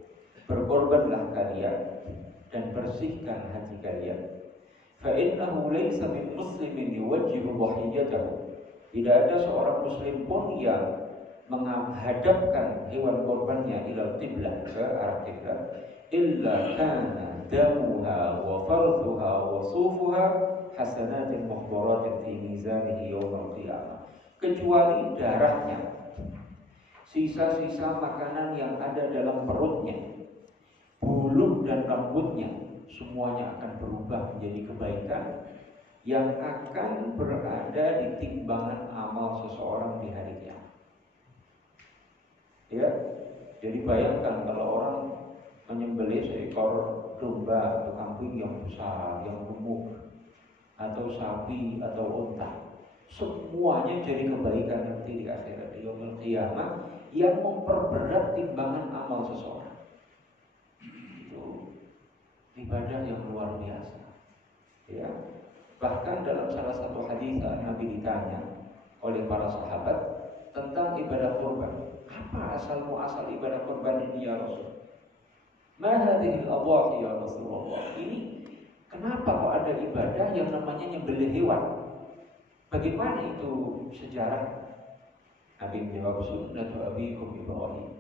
Berkorbanlah kalian dan bersihkan hati kalian. Fa innahu laysa min muslimin yuwajjihu dhahiyatahu. Tidak ada seorang muslim pun yang menghadapkan hewan korbannya ila qiblah, ke arah qiblah, illa kana damuha wa farduha wa sufuha hasanatin muhdaratin fi mizanihi yawmal qiyamah. Kecuali darahnya, sisa-sisa makanan yang ada dalam perutnya, bulu dan rambutnya, semuanya akan berubah menjadi kebaikan yang akan berada di timbangan amal seseorang di hari kiamat. Ya, jadi bayangkan kalau orang menyembelih seekor domba atau kambing yang besar, yang gemuk, atau sapi atau unta, semuanya jadi kebaikan nanti di akhirat, di yaumul qiyamah, yang memperberat timbangan amal seseorang. Itu ibadah yang luar biasa. Ya, bahkan dalam salah satu hadis Nabi ditanya oleh para sahabat tentang ibadah kurban. Apa asal muasal ibadah kurban ini ya Rasul? Ma hadhil adhahi ya Rasulullah. Ini kenapa kok ada ibadah yang namanya nyembelih hewan? Bagaimana itu sejarah? Nabi menjawab, sunnatu abikum Ibrahim.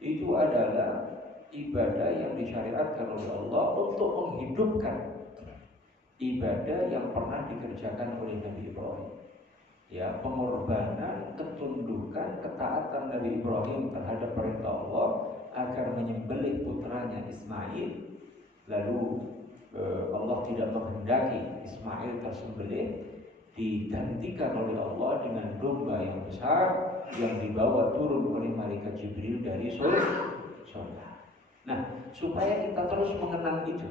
Itu adalah ibadah yang disyariatkan oleh Allah untuk menghidupkan ibadah yang pernah dikerjakan oleh Nabi Ibrahim. Ya, pengorbanan, ketundukan, ketaatan Nabi Ibrahim terhadap perintah Allah agar menyembelih putranya Ismail. Lalu Allah tidak menghendaki Ismail tersembelih, digantikan oleh Allah dengan domba yang besar yang dibawa turun oleh malaikat Jibril dari surga. Nah, supaya kita terus mengenang itu,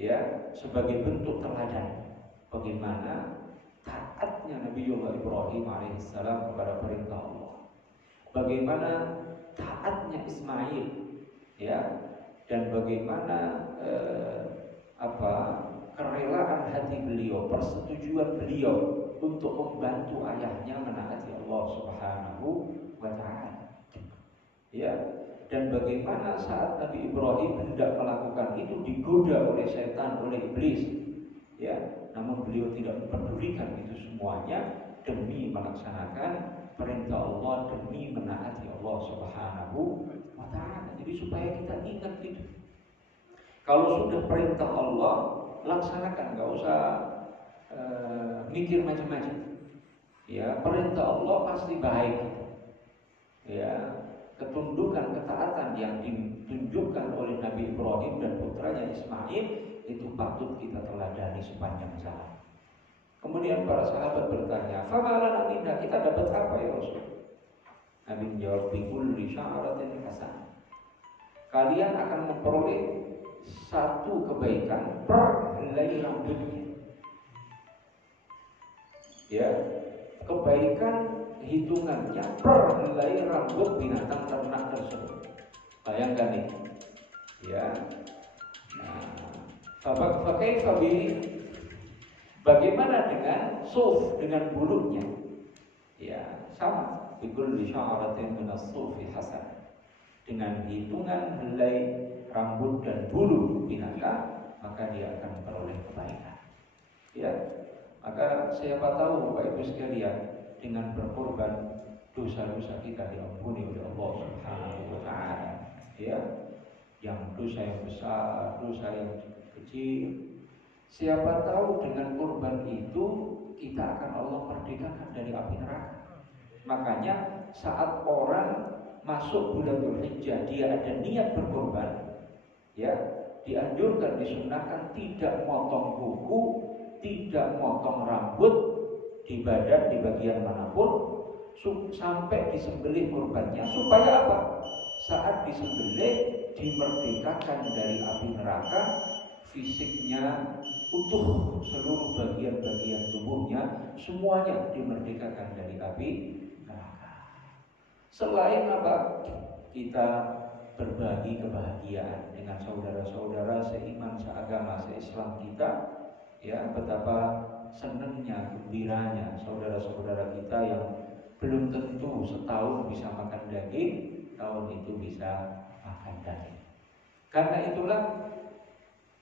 ya, sebagai bentuk teladan bagaimana taatnya Nabiullah Ibrahim alaihissalam kepada perintah Allah, bagaimana taatnya Ismail, ya, dan bagaimana kerelaan hati beliau, persetujuan beliau untuk membantu ayahnya menaati Allah Subhanahu wa Ta'ala. Ya, dan bagaimana saat Nabi Ibrahim hendak melakukan itu digoda oleh setan, oleh iblis, ya, namun beliau tidak mempedulikan itu semuanya demi melaksanakan perintah Allah, demi menaati Allah Subhanahu wa Ta'ala. Jadi supaya kita ingat itu. Kalau sudah perintah Allah, laksanakan, nggak usah mikir macam-macam. Ya, perintah Allah pasti baik. Ya, ketundukan, ketaatan yang ditunjukkan oleh Nabi Ibrahim dan putranya Ismail itu patut kita teladani sepanjang zaman. Kemudian para sahabat bertanya, "Fama lana minha?" Kita dapat apa ya Rasul? Nabi menjawab, "Bikulli sya'ratin hasanah." Kalian akan memperoleh satu kebaikan per helai rambutnya. Ya, kebaikan hitungannya per helai rambut binatang ternak tersebut. Bayangkan ini, ya. Bagaimana dengan suf, dengan bulunya? Ya, sama. Bikulli sya'ratin minas sufi hasan. Dengan hitungan helai rambut dan bulu binatang, maka dia akan memperoleh kebaikan. Ya, Maka siapa tahu Bapak Ibu sekalian, dengan berkorban dosa-dosa kita diampuni oleh Allah Subhanahu wa taala. Ya, yang dosa yang besar, dosa yang kecil. Siapa tahu dengan korban itu kita akan Allah merdekakan dari api neraka. Makanya saat orang masuk bulan Dzulhijjah dia ada niat berkorban, ya, dianjurkan, disunahkan tidak motong kuku, tidak motong rambut di badan di bagian manapun sampai disembelih korbannya. Supaya apa? Saat disembelih dimerdekakan dari api neraka, fisiknya utuh, seluruh bagian-bagian tubuhnya semuanya dimerdekakan dari api neraka. Selain apa? Kita berbagi kebahagiaan dengan saudara-saudara seiman, seagama, seislam kita, ya, betapa senangnya, gembiranya saudara-saudara kita yang belum tentu setahun bisa makan daging, tahun itu bisa makan daging. Karena itulah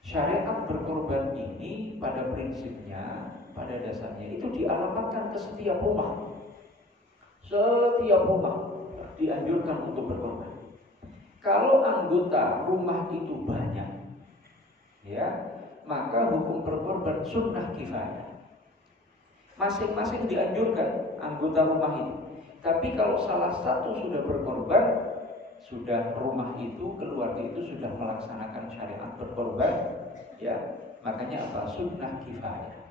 syariat berkorban ini pada prinsipnya, pada dasarnya itu dialamatkan ke setiap rumah. Setiap rumah dianjurkan untuk berkorban. Kalau anggota rumah itu banyak, ya, maka hukum berkorban sunnah kifayah. Masing-masing dianjurkan anggota rumah itu. Tapi kalau salah satu sudah berkorban, sudah rumah itu, keluarga itu sudah melaksanakan syariat berkorban, ya, makanya apa? Sunnah kifayah.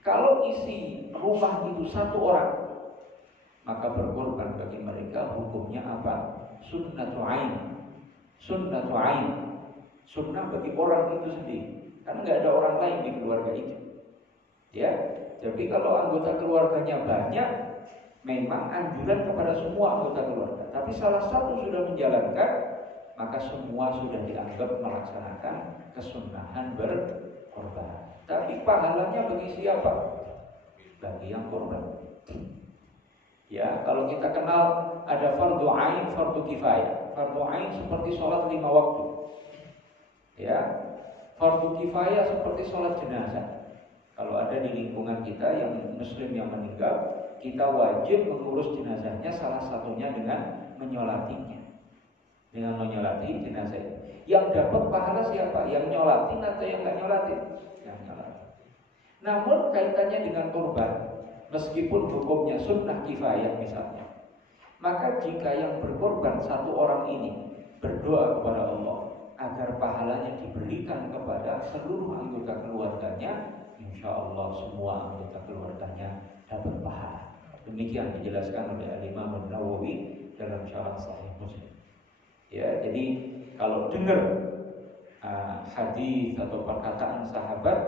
Kalau isi rumah itu satu orang, maka berkorban bagi mereka hukumnya apa? Sunnatu ain. Sunnatu ain. Sunnah bagi orang itu sendiri, karena nggak ada orang lain di keluarga itu, ya. Jadi kalau anggota keluarganya banyak, memang anjuran kepada semua anggota keluarga. Tapi salah satu sudah menjalankan, maka semua sudah dianggap melaksanakan kesunahan berkorban. Tapi pahalanya bagi siapa? Bagi yang korban. Ya, kalau kita kenal ada fardu ain, fardu kifayah. Fardu ain seperti sholat 5 waktu. Ya, fardu kifayah seperti sholat jenazah. Kalau ada di lingkungan kita yang muslim yang meninggal, kita wajib mengurus jenazahnya, salah satunya dengan menyolatinya. Dengan menyolati jenazah. Yang dapat pahala siapa? Yang nyolatin atau yang nggak nyolatin? Yang nyolatin. Namun kaitannya dengan korban, meskipun hukumnya sunnah kifayah misalnya, maka jika yang berkorban satu orang ini berdoa kepada Allah agar pahalanya diberikan kepada seluruh anggota keluarganya, insya Allah semua anggota keluarganya dapat pahala. Demikian dijelaskan oleh Imam An-Nawawi dalam Syarah Sahih Muslim. Ya, jadi kalau dengar hadis atau perkataan sahabat,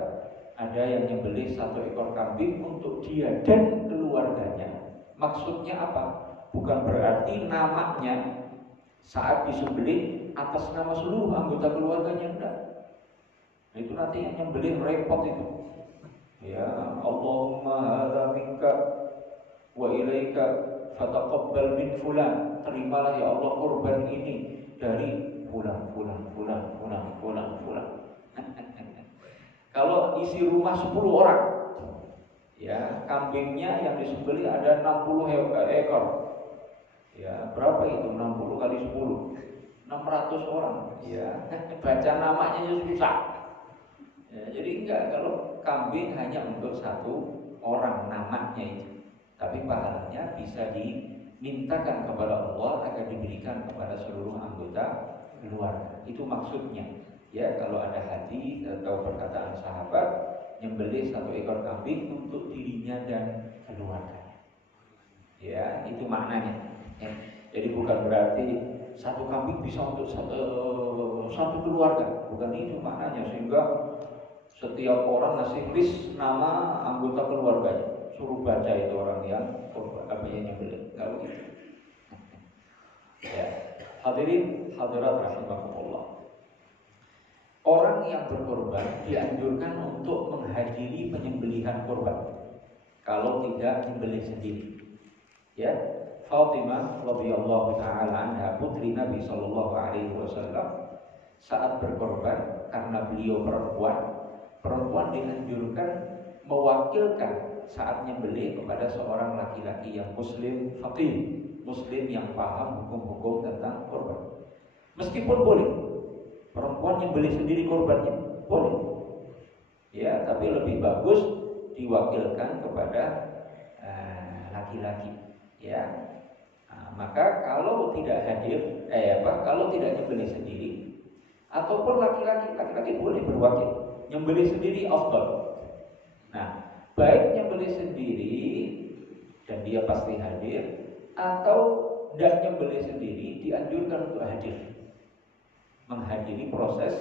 ada yang nyembelih 1 ekor kambing untuk dia dan keluarganya. Maksudnya apa? Bukan berarti namanya saat disembelih atas nama seluruh anggota keluarganya, enggak. Nah, itu nanti yang nyembelih repot itu. Ya, Allahumma hadza minka wa ilaika fataqabbal min fulan. Terimalah ya Allah korban ini dari fulan. Kalau isi rumah 10 orang, ya, kambingnya yang disembelih ada 60 ekor. Ya, berapa itu? 60 kali 10. 600 orang, ya. Baca namanya aja susah. Ya, jadi enggak, kalau kambing hanya untuk 1 orang namanya itu. Tapi pahalanya bisa dimintakan kepada Allah agar diberikan kepada seluruh anggota keluarga. Itu maksudnya. Ya, kalau ada hadis atau perkataan sahabat nyembelih 1 ekor kambing untuk dirinya dan keluarganya. Ya, itu maknanya. Ya, jadi bukan berarti 1 kambing bisa untuk satu keluarga. Bukan itu maknanya. Sehingga setiap orang ngasih list nama anggota keluarganya, suruh baca itu orang yang nyembelih. Enggak begitu. Ya, hadirin hadirat rahimakumullah. Orang yang berkorban dianjurkan untuk menghadiri penyembelihan korban. Kalau tidak menyembelih sendiri. Ya, Fatimah radhiyallahu taala anha, putri Nabi sallallahu alaihi wasallam, saat berkorban karena beliau perempuan dianjurkan mewakilkan saat nyembelih kepada seorang laki-laki yang muslim faqih, muslim yang paham hukum-hukum tentang korban. Meskipun boleh perempuan nyembelih sendiri korbannya, boleh. Ya, tapi lebih bagus diwakilkan kepada laki-laki. Ya, maka kalau tidak hadir, kalau tidak nyembelih sendiri, ataupun laki-laki boleh berwakil. Nyembelih sendiri afdal. Nah, baik nyembelih sendiri dan dia pasti hadir, atau tidak nyembelih sendiri dianjurkan untuk hadir, menghadiri proses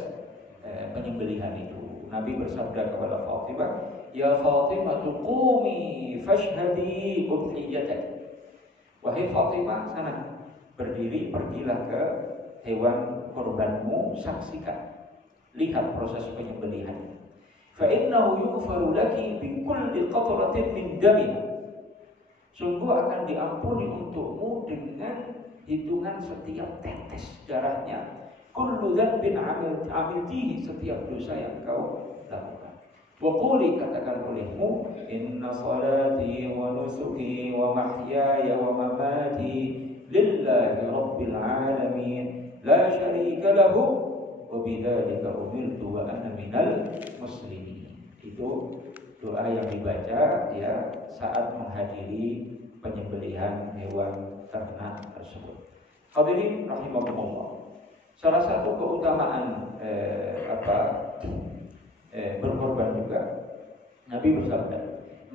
penyembelihan itu. Nabi bersabda kepada Fatimah, "Ya Fatimah, qumi fashhadi udhiyatak." Wahai Fatimah, sana berdiri, pergilah ke hewan kurbanmu, saksikan, lihat proses penyembelihan. Fa innahu yughfaru laki bi kulli qatratin min damiha. Sungguh akan diampuni untukmu dengan hitungan setiap tetes darahnya. Kullu dzambin amiltihi, setiap dosa yang kau lakukan. Wa quli, katakan olehmu, inna salati wa nusuki wa mahyaya wa mamati lillahi rabbil alamin la syarika lahu wa bidzalika umirtu wa ana minal muslimin. Itu doa yang dibaca ya saat menghadiri penyembelihan hewan ternak tersebut. Hadirin rahimakumullah. Salah satu keutamaan berkorban juga, Nabi bersabda,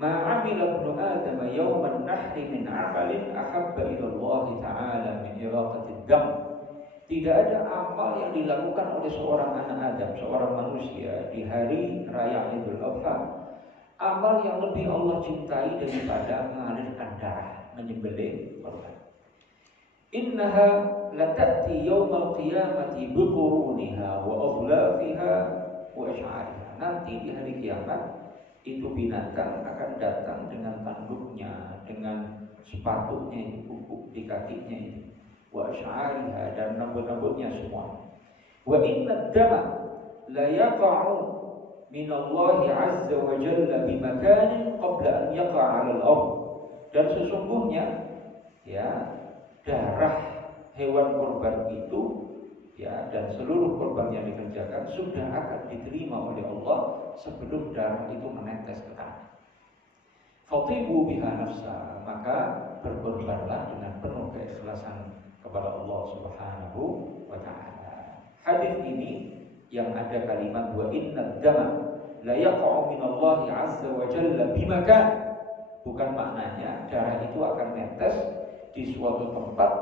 "Ma'amila ibnu Adam yawman nahri min 'amalin ahabba ila Allah Ta'ala min iraqatid dam." Tidak ada amal yang dilakukan oleh seorang anak Adam, seorang manusia di hari raya Idul Adha, amal yang lebih Allah cintai daripada mengalirkan darah, menyembelih korban. Innaha lata'ti yawmal qiyamati biquruniha wa aghlafiha wa ash'ariha. Nanti di hari kiamat itu binatang akan datang dengan tanduknya, dengan sepatunya, kuku di kakinya itu, wa ash'ariha, dan rambut-rambutnya semua. Wa inna ad-dama la yaqa'u min Allah 'azza wa jalla bi makanin qabla an yaqa'a 'ala al-ardh. Dan sesungguhnya ya darah hewan kurban itu ya dan seluruh kurban yang dikerjakan sudah akan diterima oleh Allah sebelum darah itu menetes ke tanah. Fatibu biha nafsa, maka berkorbanlah dengan penuh keikhlasan kepada Allah Subhanahu wa ta'ala. Hadis ini yang ada kalimat wa inna dama la yaqa'u min Allah 'azza wa jalla bimakan, bukan maknanya darah itu akan netes di suatu tempat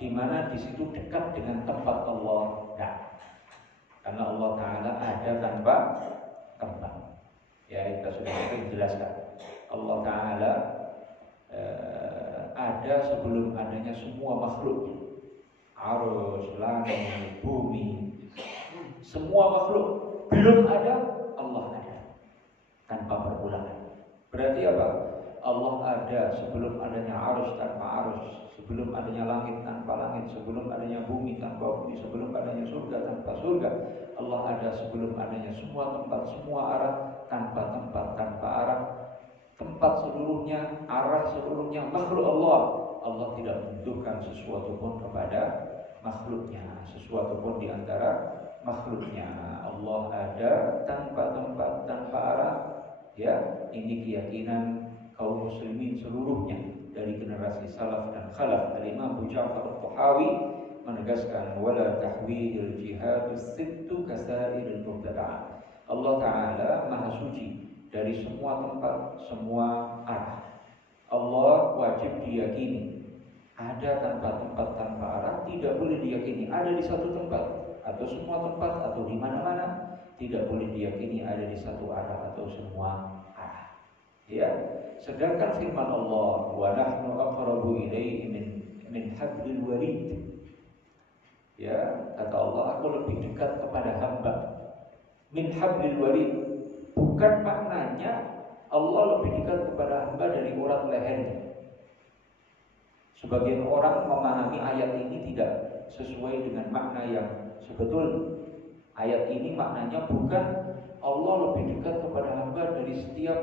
di mana di situ dekat dengan tempat Allah. Nah, karena Allah Ta'ala ada tanpa tempat. Ya, kita sudah sering jelaskan. Allah Ta'ala ada sebelum adanya semua makhluk. Arus, langit, bumi, semua makhluk. Belum ada, Allah ada tanpa permulaan. Berarti apa? Allah ada sebelum adanya arus tanpa arus, sebelum adanya langit tanpa langit, sebelum adanya bumi tanpa bumi, sebelum adanya surga tanpa surga. Allah ada sebelum adanya semua tempat, semua arah, tanpa tempat, tanpa arah. Tempat seluruhnya, arah seluruhnya makhluk Allah. Allah tidak membutuhkan sesuatu pun kepada makhluknya, sesuatu pun di antara makhluknya. Allah ada tanpa tempat, tanpa arah. Ya, ini keyakinan kaum muslimin seluruhnya dari generasi salaf dan khalaf. Al-Imam Abu Ja'far Al-Tahawi menegaskan wala tahwidil jihadus sittu kasairil mubtada'at. Allah Ta'ala maha suci dari semua tempat, semua arah. Allah wajib diyakini. Ada tanpa tempat, tanpa arah, tidak boleh diyakini ada di satu tempat atau semua tempat atau di mana-mana. Tidak boleh diyakini ada di satu arah atau semua arah. Ya, sedangkan firman Allah wa nahnu aqrabu ilaihi min hablil warid. Ya, kata Allah, aku lebih dekat kepada hamba min hablil warid. Bukan maknanya Allah lebih dekat kepada hamba dari urat lehernya. Sebagian orang memahami ayat ini tidak sesuai dengan makna yang sebetul. Ayat ini maknanya bukan Allah lebih dekat kepada hamba dari setiap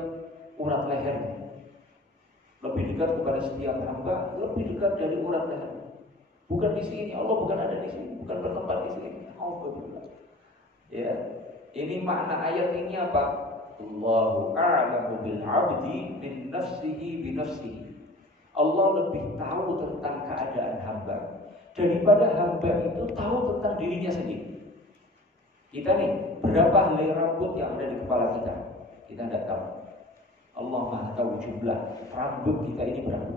urat lehernya. Lebih dekat kepada setiap hamba, lebih dekat dari urat leher. Bukan di sini, Allah bukan ada di sini, bukan bertempat di sini. Alhamdulillah. Ya, ini makna ayat ini apa? Allahu a'lamu bil 'abdi min nafsihi bi nafsihi. Allah lebih tahu tentang keadaan hamba daripada hamba itu tahu tentang dirinya sendiri. Kita nih, berapa helai rambut yang ada di kepala kita? Kita tidak tahu. Allah Maha tahu jumlah rambut kita ini berapa.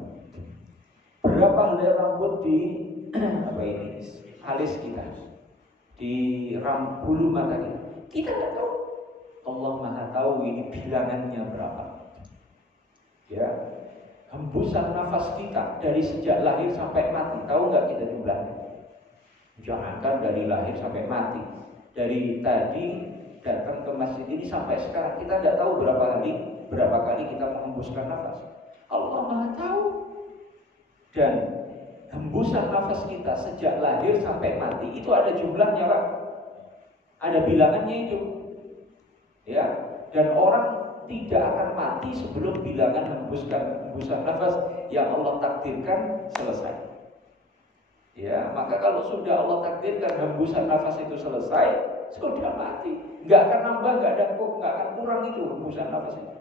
Berapa helai rambut di alis kita, di bulu mata kita? Kita tidak tahu. Allah Maha tahu ini bilangannya berapa. Ya, hembusan nafas kita dari sejak lahir sampai mati, tahu nggak kita jumlahnya? Jangankan dari lahir sampai mati, dari tadi datang ke masjid ini sampai sekarang kita tidak tahu berapa kali kita menghembuskan nafas. Allah Maha tahu. Dan hembusan nafas kita sejak lahir sampai mati itu ada jumlahnya, Pak. Ada bilangannya itu. Ya, dan orang tidak akan mati sebelum bilangan hembusan nafas yang Allah takdirkan selesai. Ya, maka kalau sudah Allah takdirkan hembusan nafas itu selesai, sudah mati. Nggak akan nambah, nggak akan kurang itu hembusan nafas itu.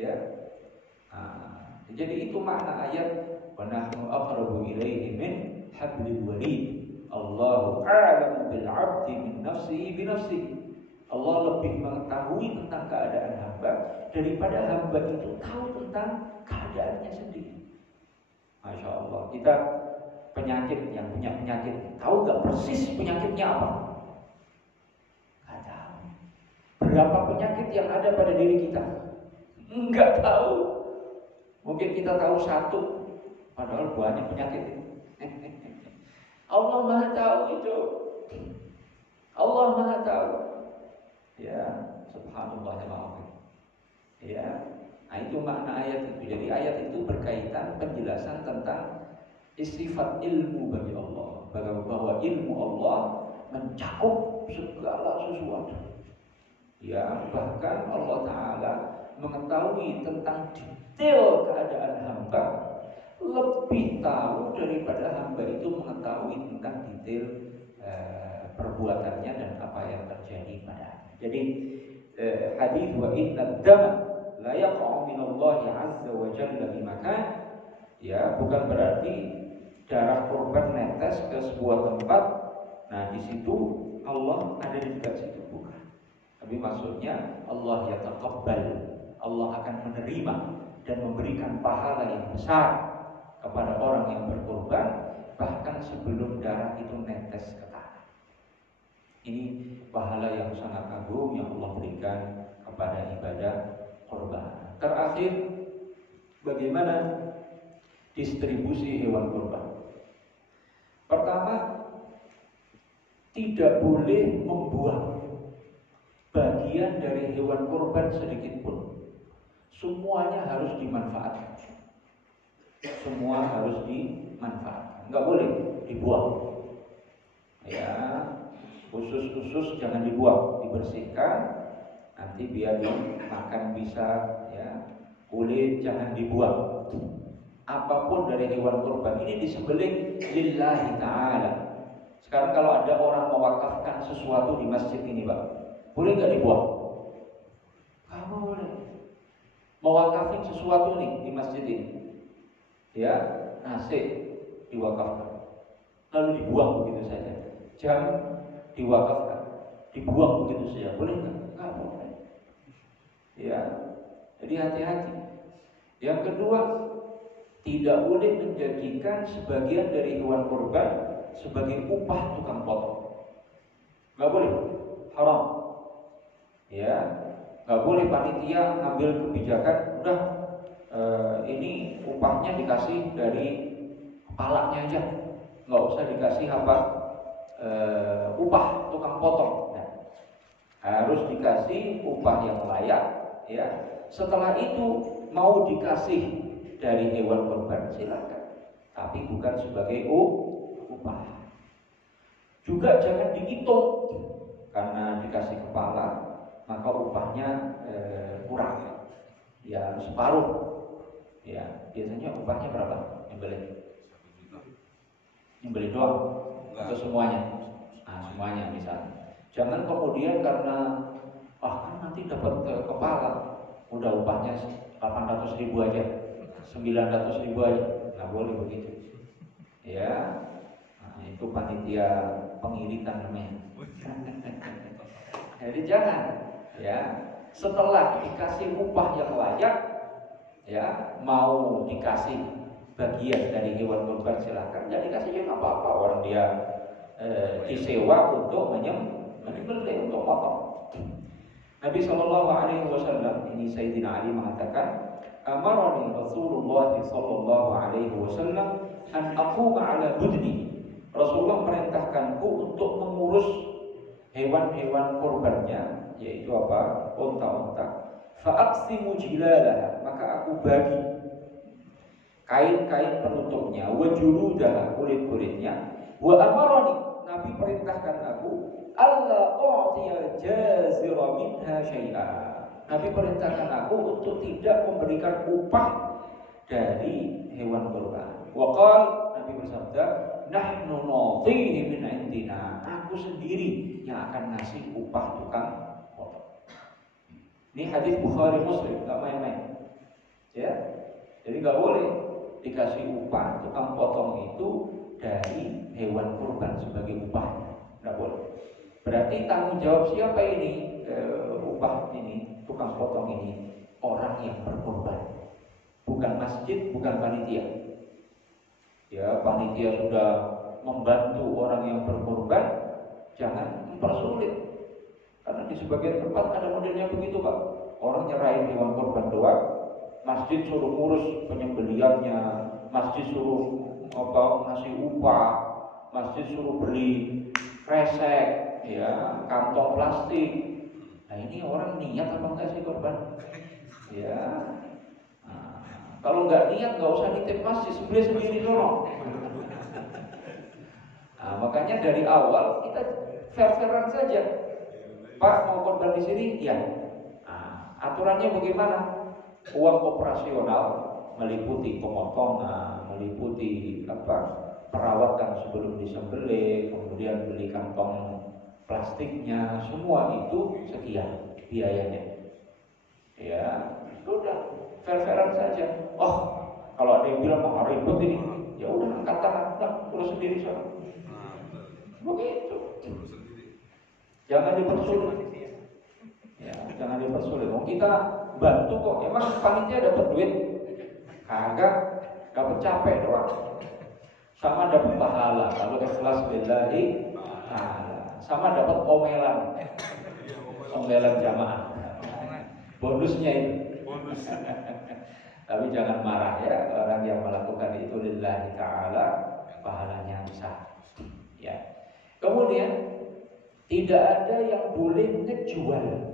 Ya, jadi itu makna ayat wa nahnu aqrabu ilaihi min hablil warid. Allahu a'lamu bil 'abdi min nafsihi bi nafsihi. Allah lebih mengetahui tentang keadaan hamba daripada hamba itu tahu tentang keadaannya sendiri. Masya Allah. Kita penyakit, yang punya penyakit, tahu gak persis penyakitnya apa? Gak tahu. Berapa penyakit yang ada pada diri kita? Enggak tahu. Mungkin kita tahu satu, padahal banyak penyakit. Allah Maha tahu itu. Allah Maha tahu. Ya, subhanallah ya. Nah, itu makna ayat itu. Jadi ayat itu berkaitan penjelasan tentang sifat ilmu bagi Allah, bahwa ilmu Allah mencakup segala sesuatu. Ya, bahkan Allah Ta'ala mengetahui tentang detail keadaan hamba, lebih tahu daripada hamba itu mengetahui tentang detail perbuatannya dan apa yang terjadi padanya. Jadi hadis wa inna dama la yaqa'u min Allah azza wa jalla bi makan, ya, bukan berarti darah korban netes ke sebuah tempat. Nah, di situ Allah ada di dekat situ, bukan. Tapi maksudnya Allah yataqabbal, Allah akan menerima dan memberikan pahala yang besar kepada orang yang berkorban bahkan sebelum darah itu netes ke tanah. Ini pahala yang sangat agung yang Allah berikan kepada ibadah korban. Terakhir, bagaimana distribusi hewan korban? Pertama, tidak boleh membuang bagian dari hewan korban sedikit pun. Semuanya harus dimanfaatkan. Semua harus dimanfaatkan. Enggak boleh dibuang. Ya, usus jangan dibuang, dibersihkan. Nanti biar dimakan bisa, ya. Kulit jangan dibuang. Apapun dari hewan kurban ini disembelih lillahi ta'ala. Sekarang kalau ada orang mewakafkan sesuatu di masjid ini, Pak, boleh nggak dibuang? Nggak boleh. Mewakafin sesuatu nih di masjid ini, ya, nasi diwakafkan, lalu dibuang begitu saja. Jam diwakafkan, dibuang begitu saja, boleh nggak? Nggak boleh. Ya, jadi hati-hati. Yang kedua, tidak boleh menjadikan sebagian dari hewan kurban sebagai upah tukang potong. Nggak boleh, haram. Ya, nggak boleh panitia ngambil kebijakan, udah ini upahnya dikasih dari kepalanya aja, nggak usah dikasih upah tukang potong. Nah, harus dikasih upah yang layak. Ya, setelah itu mau dikasih dari hewan kurban silakan, tapi bukan sebagai upah. Juga jangan dihitung karena dikasih kepala, maka upahnya kurang, ya separuh. Ya, biasanya upahnya berapa? Nyembelih doang atau semuanya? Nah, semuanya misalnya. Jangan kemudian karena kan nanti dapat kepala, udah upahnya 800.000 aja, 900.000 aja, nggak boleh begitu. Ya, nah, itu panitia pengiritan namanya. Jadi jangan, ya, setelah dikasih upah yang layak, ya, mau dikasih bagian dari hewan kurban silakan, nggak dikasih ya nggak apa-apa, orang dia disewa untuk menyembelih, untuk potong. Nabi Shallallahu Alaihi Wasallam, ini Sayyidina Ali mengatakan, amarani Rasulullah Shallallahu Alaihi Wasallam an aquma ala budni. Rasulullah perintahkanku untuk mengurus hewan-hewan kurbannya, yaitu apa? Unta-unta. Fa'aqsimu jilalaha, maka aku bagi kain-kain penutupnya, wa juludaha, kulit-kulitnya, wa amarani, Nabi perintahkan aku alla u'tiya jazira minha syai'a. Nabi perintahkan aku untuk tidak memberikan upah dari hewan kurban. Wa qala, Nabi bersabda, nahnu nutihi min indina, aku sendiri yang akan ngasih upah tukang potong. Ini hadis Bukhari Muslim, enggak main-main. Ya. Jadi enggak boleh dikasih upah tukang potong itu dari hewan kurban sebagai upahnya, enggak boleh. Berarti tanggung jawab siapa ini? Upah ini, tukang potong ini, orang yang berkorban, bukan masjid, bukan panitia. Ya, panitia sudah membantu orang yang berkorban, jangan mempersulit. Karena di sebagian tempat ada modelnya begitu, Pak. Orang nyerahin hewan korban doang, masjid suruh ngurus penyembelihannya, masjid suruh ngasih upah, masjid suruh beli kresek, ya, kantong plastik. Nah, ini orang niat apa enggak sih korban? Ya. Nah, kalau nggak niat nggak usah nitip masjid, sembelih sendiri dong. Nah, makanya dari awal kita fair-fairan saja. Pak, mau korban di sini? Ya. Nah, aturannya bagaimana? Uang operasional meliputi pemotongan, meliputi perawatan sebelum disembelih, kemudian beli kantong plastiknya, semua itu sekian biayanya. Ya, sudah fair-fairan saja. Oh, kalau ada yang bilang mau ribet ini, ya udah angkat tangan, udah urus sendiri sana. Begitu. Jangan dipersulit. Ya, jangan dipersulit. Mau kita bantu kok. Emang panitia dapat duit? Kagak, dapat capek doang. Sama dapat pahala kalau ikhlas billahi ta'ala. Sama dapat omelan jamaah. Bonusnya itu. Bonus. Tapi jangan marah ya, orang yang melakukan itu lillahi ta'ala, pahalanya besar. Ya. Kemudian tidak ada yang boleh ngejual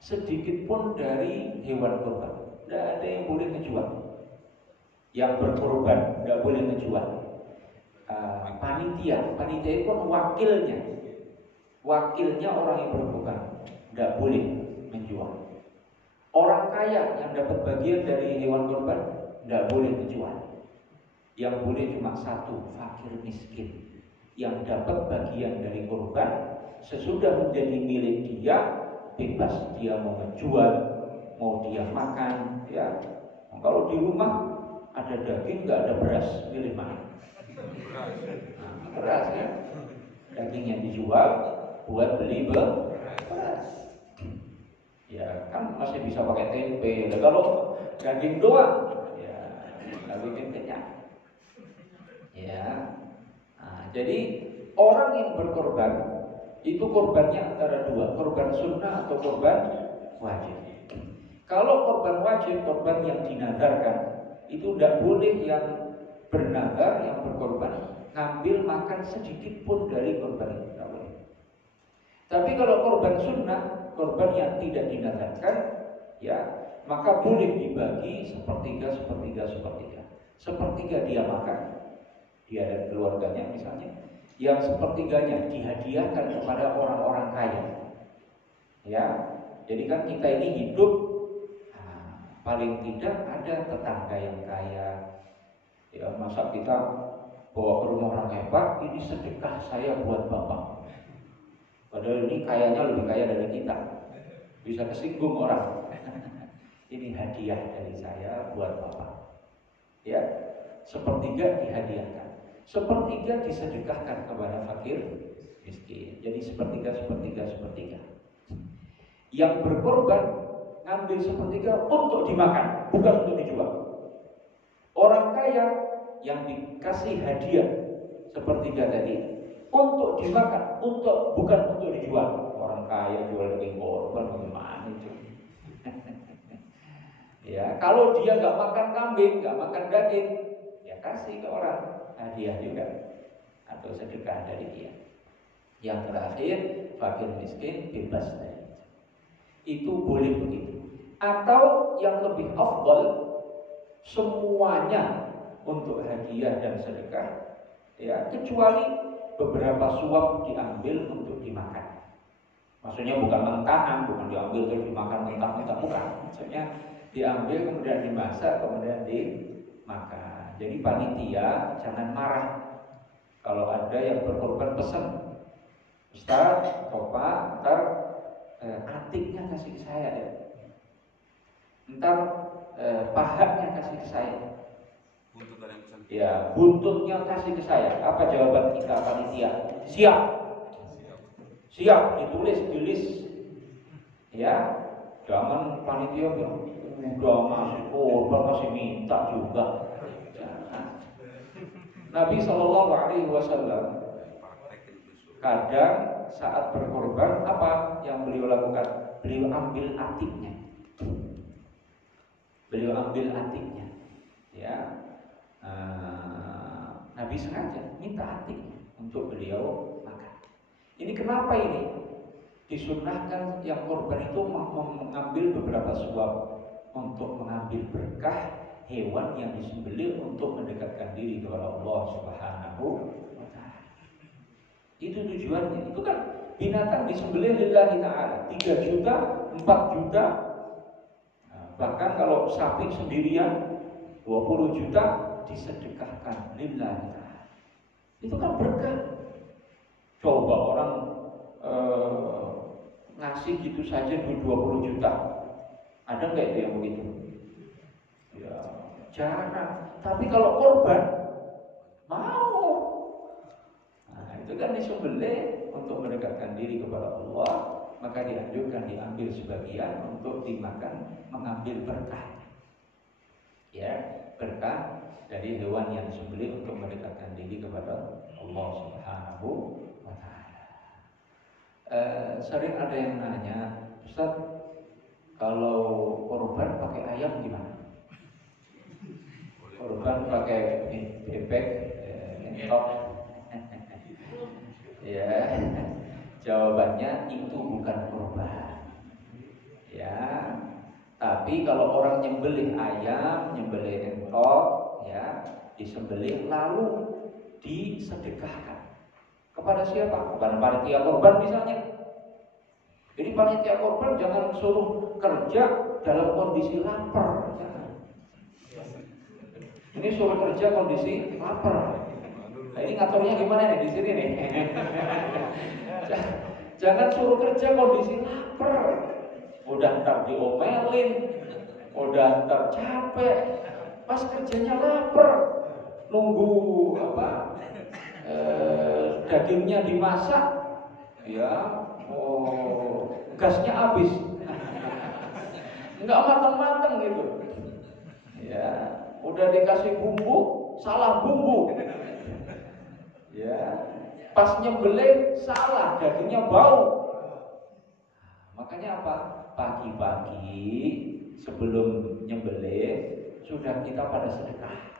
sedikit pun dari hewan kurban. Tidak ada yang boleh ngejual. Yang berkorban tidak boleh ngejual. Panitia itu kan wakilnya orang yang berkorban tidak boleh menjual. Orang kaya yang dapat bagian dari hewan kurban tidak boleh menjual. Yang boleh cuma satu, fakir miskin, yang dapat bagian dari kurban sesudah menjadi milik dia, bebas dia mau menjual, mau dia makan, ya. Kalau di rumah ada daging nggak ada beras, pilih mana? Beras ya, dagingnya dijual buat beli beras. Ya kan masih bisa pakai tempe. Nah, kalau daging doang, ya nggak bikin kenyang. Ya. Nah, jadi orang yang berkorban itu korbannya antara dua, korban sunnah atau korban wajib. Kalau korban wajib, korban yang dinadarkan, itu tidak boleh yang bernadar, yang berkorban ngambil makan sedikit pun dari korban itu, tidak boleh. Tapi kalau korban sunnah, korban yang tidak dinadarkan, ya maka boleh dibagi sepertiga. Sepertiga dia makan, dia dan keluarganya misalnya, yang sepertiganya dihadiahkan kepada orang-orang kaya. Ya, jadi kan kita ini hidup, paling tidak ada tetangga yang kaya. Ya, masa kita bawa ke rumah orang hebat, ini sedekah saya buat bapak. Padahal ini kayaknya lebih kaya dari kita, bisa kesinggung orang. Ini hadiah dari saya buat bapak. Ya, sepertiga dihadiahkan, sepertiga disedekahkan kepada fakir miskin. Jadi sepertiga. Yang berkorban ngambil sepertiga untuk dimakan, bukan untuk dijual. Orang kaya yang dikasih hadiah sepertiga tadi untuk dimakan, bukan untuk dijual. Orang kaya jual daging korban gimana itu? Ya, kalau dia nggak makan kambing, nggak makan daging, ya kasih ke orang hadiah juga atau sedekah dari dia. Yang terakhir, fakir miskin bebas dari itu boleh begitu. Atau yang lebih afdal, semuanya untuk hadiah dan sedekah, ya, kecuali beberapa suap diambil untuk dimakan. Maksudnya bukan mentahan, bukan diambil terus dimakan mentah-mentah, bukan. Maksudnya diambil kemudian dimasak kemudian dimakan. Jadi panitia jangan marah kalau ada yang berkorban pesan, Ustaz, Bapak, ntar atiknya kasih ke saya ya. Ntar pahanya kasih ke saya. Ya, buntutnya kasih ke saya. Apa jawaban kita panitia? Siap. Siap, ditulis di list. Ya, jangan panitia bilang udah masih korban masih minta juga. Jangan. Nabi SAW kadang saat berkorban apa yang beliau lakukan? Beliau ambil atiknya. Ya, Nabi sengaja minta atiknya untuk beliau makan. Ini kenapa ini? Disunnahkan yang korban itu mengambil beberapa suap untuk mengambil berkah hewan yang disembelih untuk mendekatkan diri kepada Allah Subhanahu wa ta'ala. Itu tujuannya. Itu kan binatang disembelih lillahi ta'ala 3 juta, 4 juta. Bahkan kalau sapi sendirian 20 juta disedekahkan lillahi ta'ala. Itu kan berkah. Coba orang ngasih gitu saja 20 juta. Ada nggak itu yang begitu? Ya, jarang. Tapi kalau korban mau. Nah, itu kan disembelih untuk mendekatkan diri kepada Allah, maka dianjurkan diambil sebagian untuk dimakan, mengambil berkah. Ya, berkah dari hewan yang disembelih untuk mendekatkan diri kepada Allah Subhanahu wa ta'ala. Sering ada yang nanya, Ustaz, kalau korban pakai ayam gimana? Korban pakai bebek, entok. Ya, jawabannya itu bukan korban. Ya, tapi kalau orang nyembelih ayam, nyembelih entok, ya, disembelih lalu disedekahkan. Kepada siapa? Kepada panitia korban misalnya. Jadi panitia korban jangan suruh kerja dalam kondisi lapar. Ini suruh kerja kondisi lapar. Nah, ini ngaturnya gimana nih di sini nih? Jangan suruh kerja kondisi lapar. Udah ntar diomelin, udah ntar capek. Pas kerjanya lapar, nunggu apa? Dagingnya dimasak, ya, gasnya habis, nggak matang-matang gitu, ya, udah dikasih bumbu, salah bumbu, ya, pas nyembelih salah, dagingnya bau. Makanya apa? Pagi-pagi sebelum nyembelih sudah kita pada sedekah.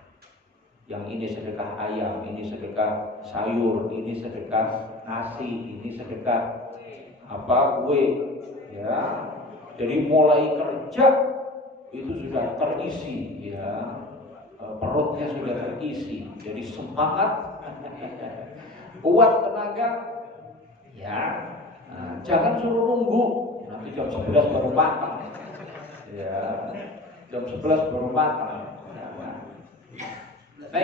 Yang ini sedekah ayam, ini sedekah sayur, ini sedekah nasi, ini sedekah kue, ya. Jadi mulai kerja itu sudah terisi, ya, perutnya sudah terisi, jadi semangat, kuat tenaga, ya. Jangan suruh nunggu, nanti itu jam 11 baru matang. Ya, jam 11 baru matang. Nah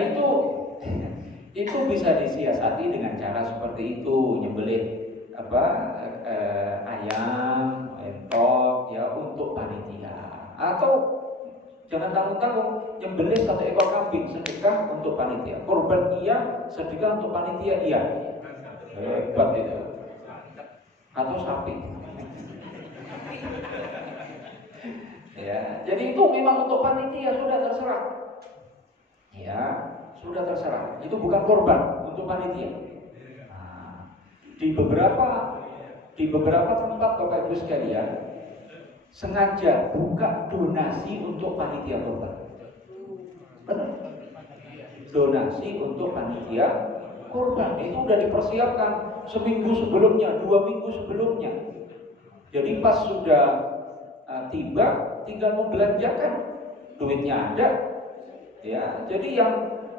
itu bisa disiasati dengan cara seperti itu, nyembelih ayam, entok ya untuk panitia. Atau jangan tanggung-tanggung, nyembelih 1 ekor kambing sedekah untuk panitia. Korban iya, sedekah untuk panitia iya. Hebat itu. Atau sapi. Ya, jadi itu memang untuk panitia, sudah terserah. Ya, sudah terserah. Itu bukan korban, untuk panitia. Nah, di beberapa tempat Bapak Ibu sekalian sengaja buka donasi untuk panitia korban. Benar? Donasi untuk panitia korban itu sudah dipersiapkan seminggu sebelumnya, 2 minggu sebelumnya. Jadi pas sudah tiba, tinggal membelanjakan, duitnya ada. Ya, jadi yang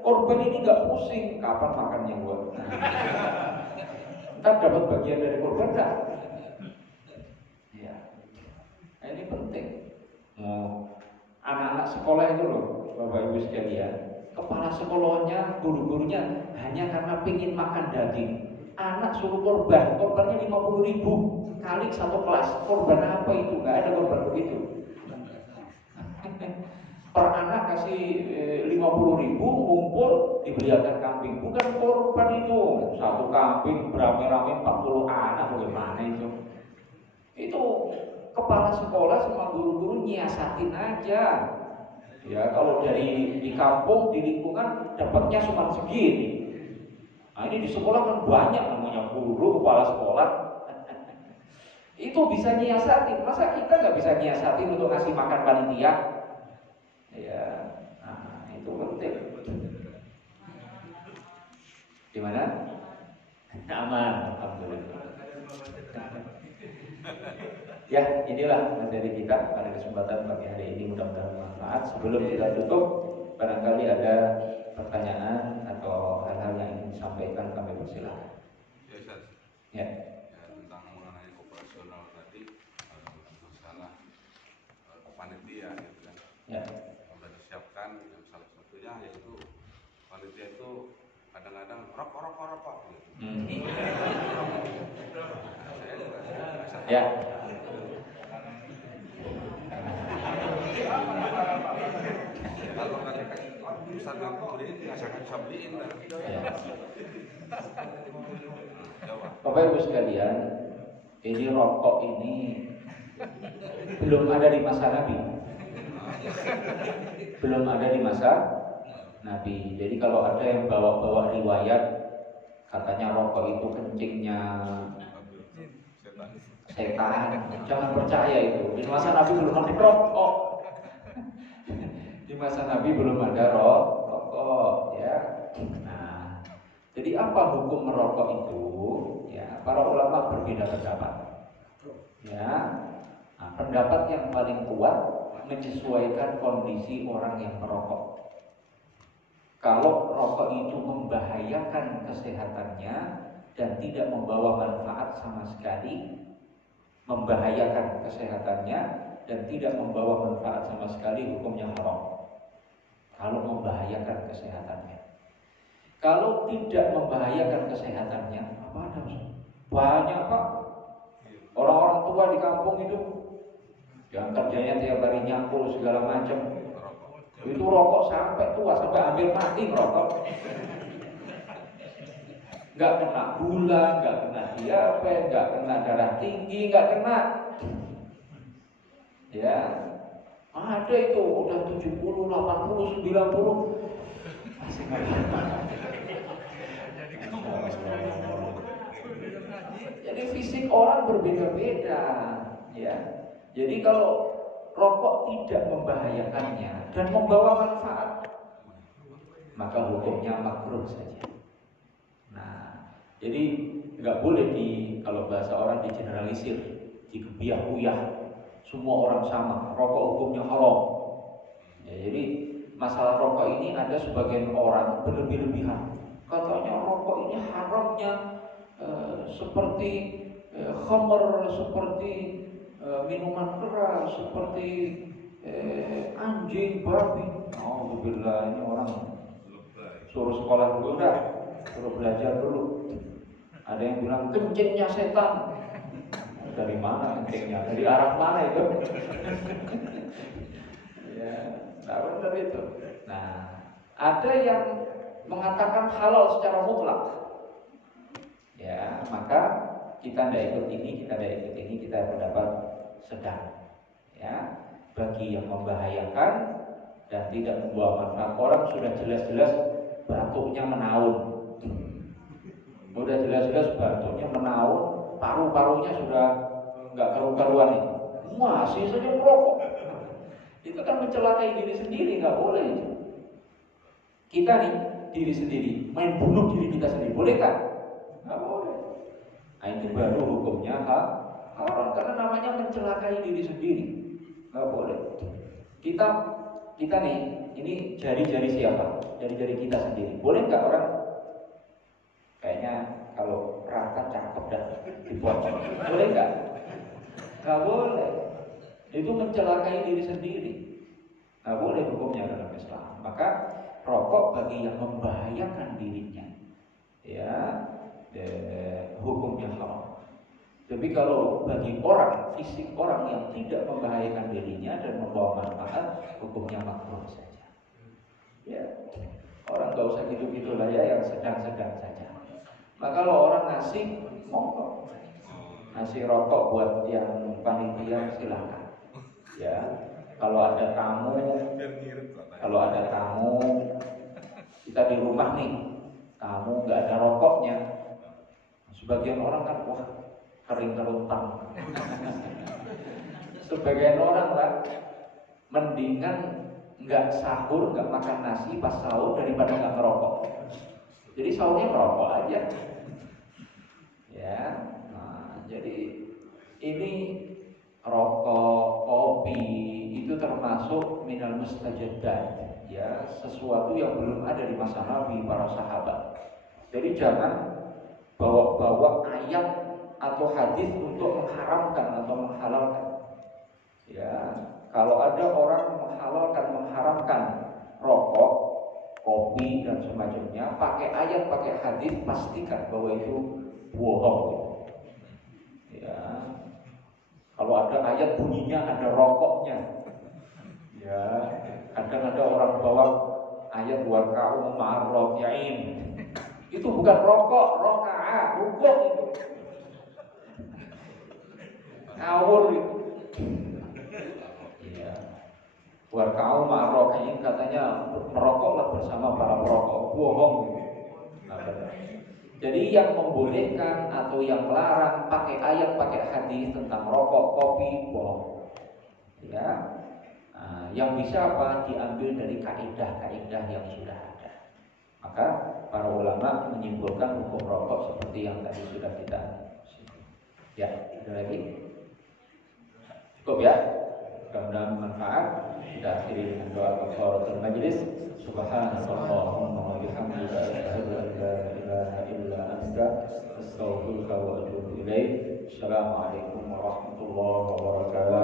korban ini nggak pusing kapan makannya buat. Ntar dapat bagian dari korban nggak? Ya, nah, ini penting. Anak-anak sekolah itu loh, Bapak Ibu sekalian, kepala sekolahnya, guru-gurunya hanya karena pengen makan daging. Anak suruh korban, korbannya 50.000 kali 1 kelas. Korban apa itu? Nggak ada korban begitu. Per anak kasih 50.000, ngumpul dibelikan kambing. Bukan korban itu. 1 kambing berame-rame 40 anak, bagaimana itu? Itu kepala sekolah sama guru-guru nyiasatin aja. Ya, kalau di kampung, di lingkungan dapatnya cuma segini. Nah, ini di sekolah kan banyak namanya guru, kepala sekolah. Itu bisa nyiasatin. Masa kita nggak bisa nyiasatin untuk ngasih makan panitia? Ya, nah, itu penting. Gimana? Aman, alhamdulillah. Ya, inilah materi kita pada kesempatan pagi hari ini, mudah-mudahan bermanfaat. Sebelum kita tutup, barangkali ada pertanyaan atau hal-hal yang ingin disampaikan, kami persilakan. Ya, Ustaz. Ya. Tentang mengenai operasional tadi, masalah panitia gitu kan. Ya. Sudah disiapkan, yang salah satunya yaitu panitia itu kadang-kadang rokok gitu. Ya. Kalau nanti kan Ustaz aku beliin, nggak bisa beliin kan. Bapak Ibu sekalian, ini rokok ini belum ada di masa Nabi. Belum ada di masa Nabi. Jadi kalau ada yang bawa-bawa riwayat katanya rokok itu kencingnya setan, jangan percaya itu. Di masa Nabi belum ada rokok. Di masa Nabi belum ada rokok, ya. Nah, jadi apa hukum merokok itu? Ya, para ulama berbeda pendapat. Ya, nah, pendapat yang paling kuat menyesuaikan kondisi orang yang merokok. Kalau rokok itu membahayakan kesehatannya dan tidak membawa manfaat sama sekali, membahayakan kesehatannya dan tidak membawa manfaat sama sekali, hukumnya haram. Kalau membahayakan kesehatannya. Kalau tidak membahayakan kesehatannya, apa ada? Banyak Pak. Orang-orang tua di kampung itu yang kerjanya tiap hari nyangkul segala macam. Itu rokok sampai tua, sampai hampir mati merokok. Nggak kena gula, nggak kena diabetes, nggak kena darah tinggi, nggak kena. Ya, ada itu udah 70, 80, 90 masih nggak kena. Jadi fisik orang berbeda-beda, ya. Jadi kalau rokok tidak membahayakannya dan membawa manfaat, maka hukumnya makruh saja. Nah, jadi nggak boleh kalau bahasa orang digeneralisir, dikebiah-uyah. Semua orang sama, rokok hukumnya haram. Ya, jadi masalah rokok ini ada sebagian orang berlebih-lebihan. Katanya rokok ini haramnya seperti khamr, seperti minuman keras seperti anjing, babi. Alhamdulillah, ini orang suruh sekolah dulu dah, suruh belajar dulu. Ada yang bilang kencingnya setan. Dari mana kencingnya? Dari arah mana itu? Ya, nggak benar itu. Nah, ada yang mengatakan halal secara mutlak. Ya, maka kita tidak ikut ini, kita berpendapat sedang. Ya, bagi yang membahayakan dan tidak membawa manfaat, orang sudah jelas-jelas batuknya menaun. Sudah jelas-jelas batuknya menaun, paru-parunya sudah nggak karu-karuan ini. Masih saja merokok. Itu kan mencelakai diri sendiri, nggak boleh. Kita nih diri sendiri, main bunuh diri kita sendiri, boleh kan? Nggak boleh. Nah, ini baru hukumnya haram karena namanya mencelakai diri sendiri, nggak boleh. Kita nih, ini jari-jari siapa? Jari-jari kita sendiri. Boleh nggak orang? Kayaknya kalau rata cakep dah dipotong. Boleh nggak? Nggak boleh. Itu mencelakai diri sendiri. Nggak boleh hukumnya dalam Islam. Maka rokok bagi yang membahayakan dirinya, ya, hukumnya haram. Tapi kalau bagi orang, fisik orang yang tidak membahayakan dirinya dan membawa manfaat, hukumnya makruh saja. Ya, orang nggak usah gitu-gitu lah ya, yang sedang-sedang saja. Maka kalau orang ngasih, monggo, ngasih rokok buat yang panitia silakan. Ya, kalau ada tamu, kita di rumah nih, tamu nggak ada rokoknya. Sebagian orang kan wah kering keruntang. Sebagian orang lah mendingan nggak sahur, nggak makan nasi pas sahur daripada nggak ngerokok. Jadi sahurnya ngerokok aja. Ya, nah, jadi ini rokok, kopi itu termasuk minal mustajadat, ya, sesuatu yang belum ada di masa Nabi, para sahabat. Jadi jangan bawa-bawa ayat atau hadis untuk mengharamkan atau menghalalkan. Ya, kalau ada orang mengharamkan rokok, kopi dan semacamnya, pakai ayat, pakai hadis, pastikan bahwa itu bohong. Ya, kalau ada ayat bunyinya ada rokoknya. Ya, kadang ada orang bawa ayat warka'u ma'arrofi'in. Itu bukan rokok, roka'a, rukuk itu. Ngawur itu. Ya. Warka'u ma'arrofi'in katanya merokoklah bersama para perokok. Bohong gitu. Nah, benar. Jadi yang membolehkan atau yang melarang pakai ayat, pakai hadis tentang rokok, kopi, bohong. Ya, nah, yang bisa apa? Diambil dari kaidah-kaidah yang sudah ada. Maka para ulama menyimpulkan hukum rokok seperti yang tadi sudah kita. Ya, ada lagi? Cukup ya? Mudah-mudahan bermanfaat. Kita akhiri dengan doa kafaratul majlis. Subhanallahumma wa bihamdika asyhadu an la ilaha illa anta astaghfiruka wa atubu ilaik. Assalamualaikum warahmatullahi wabarakatuh.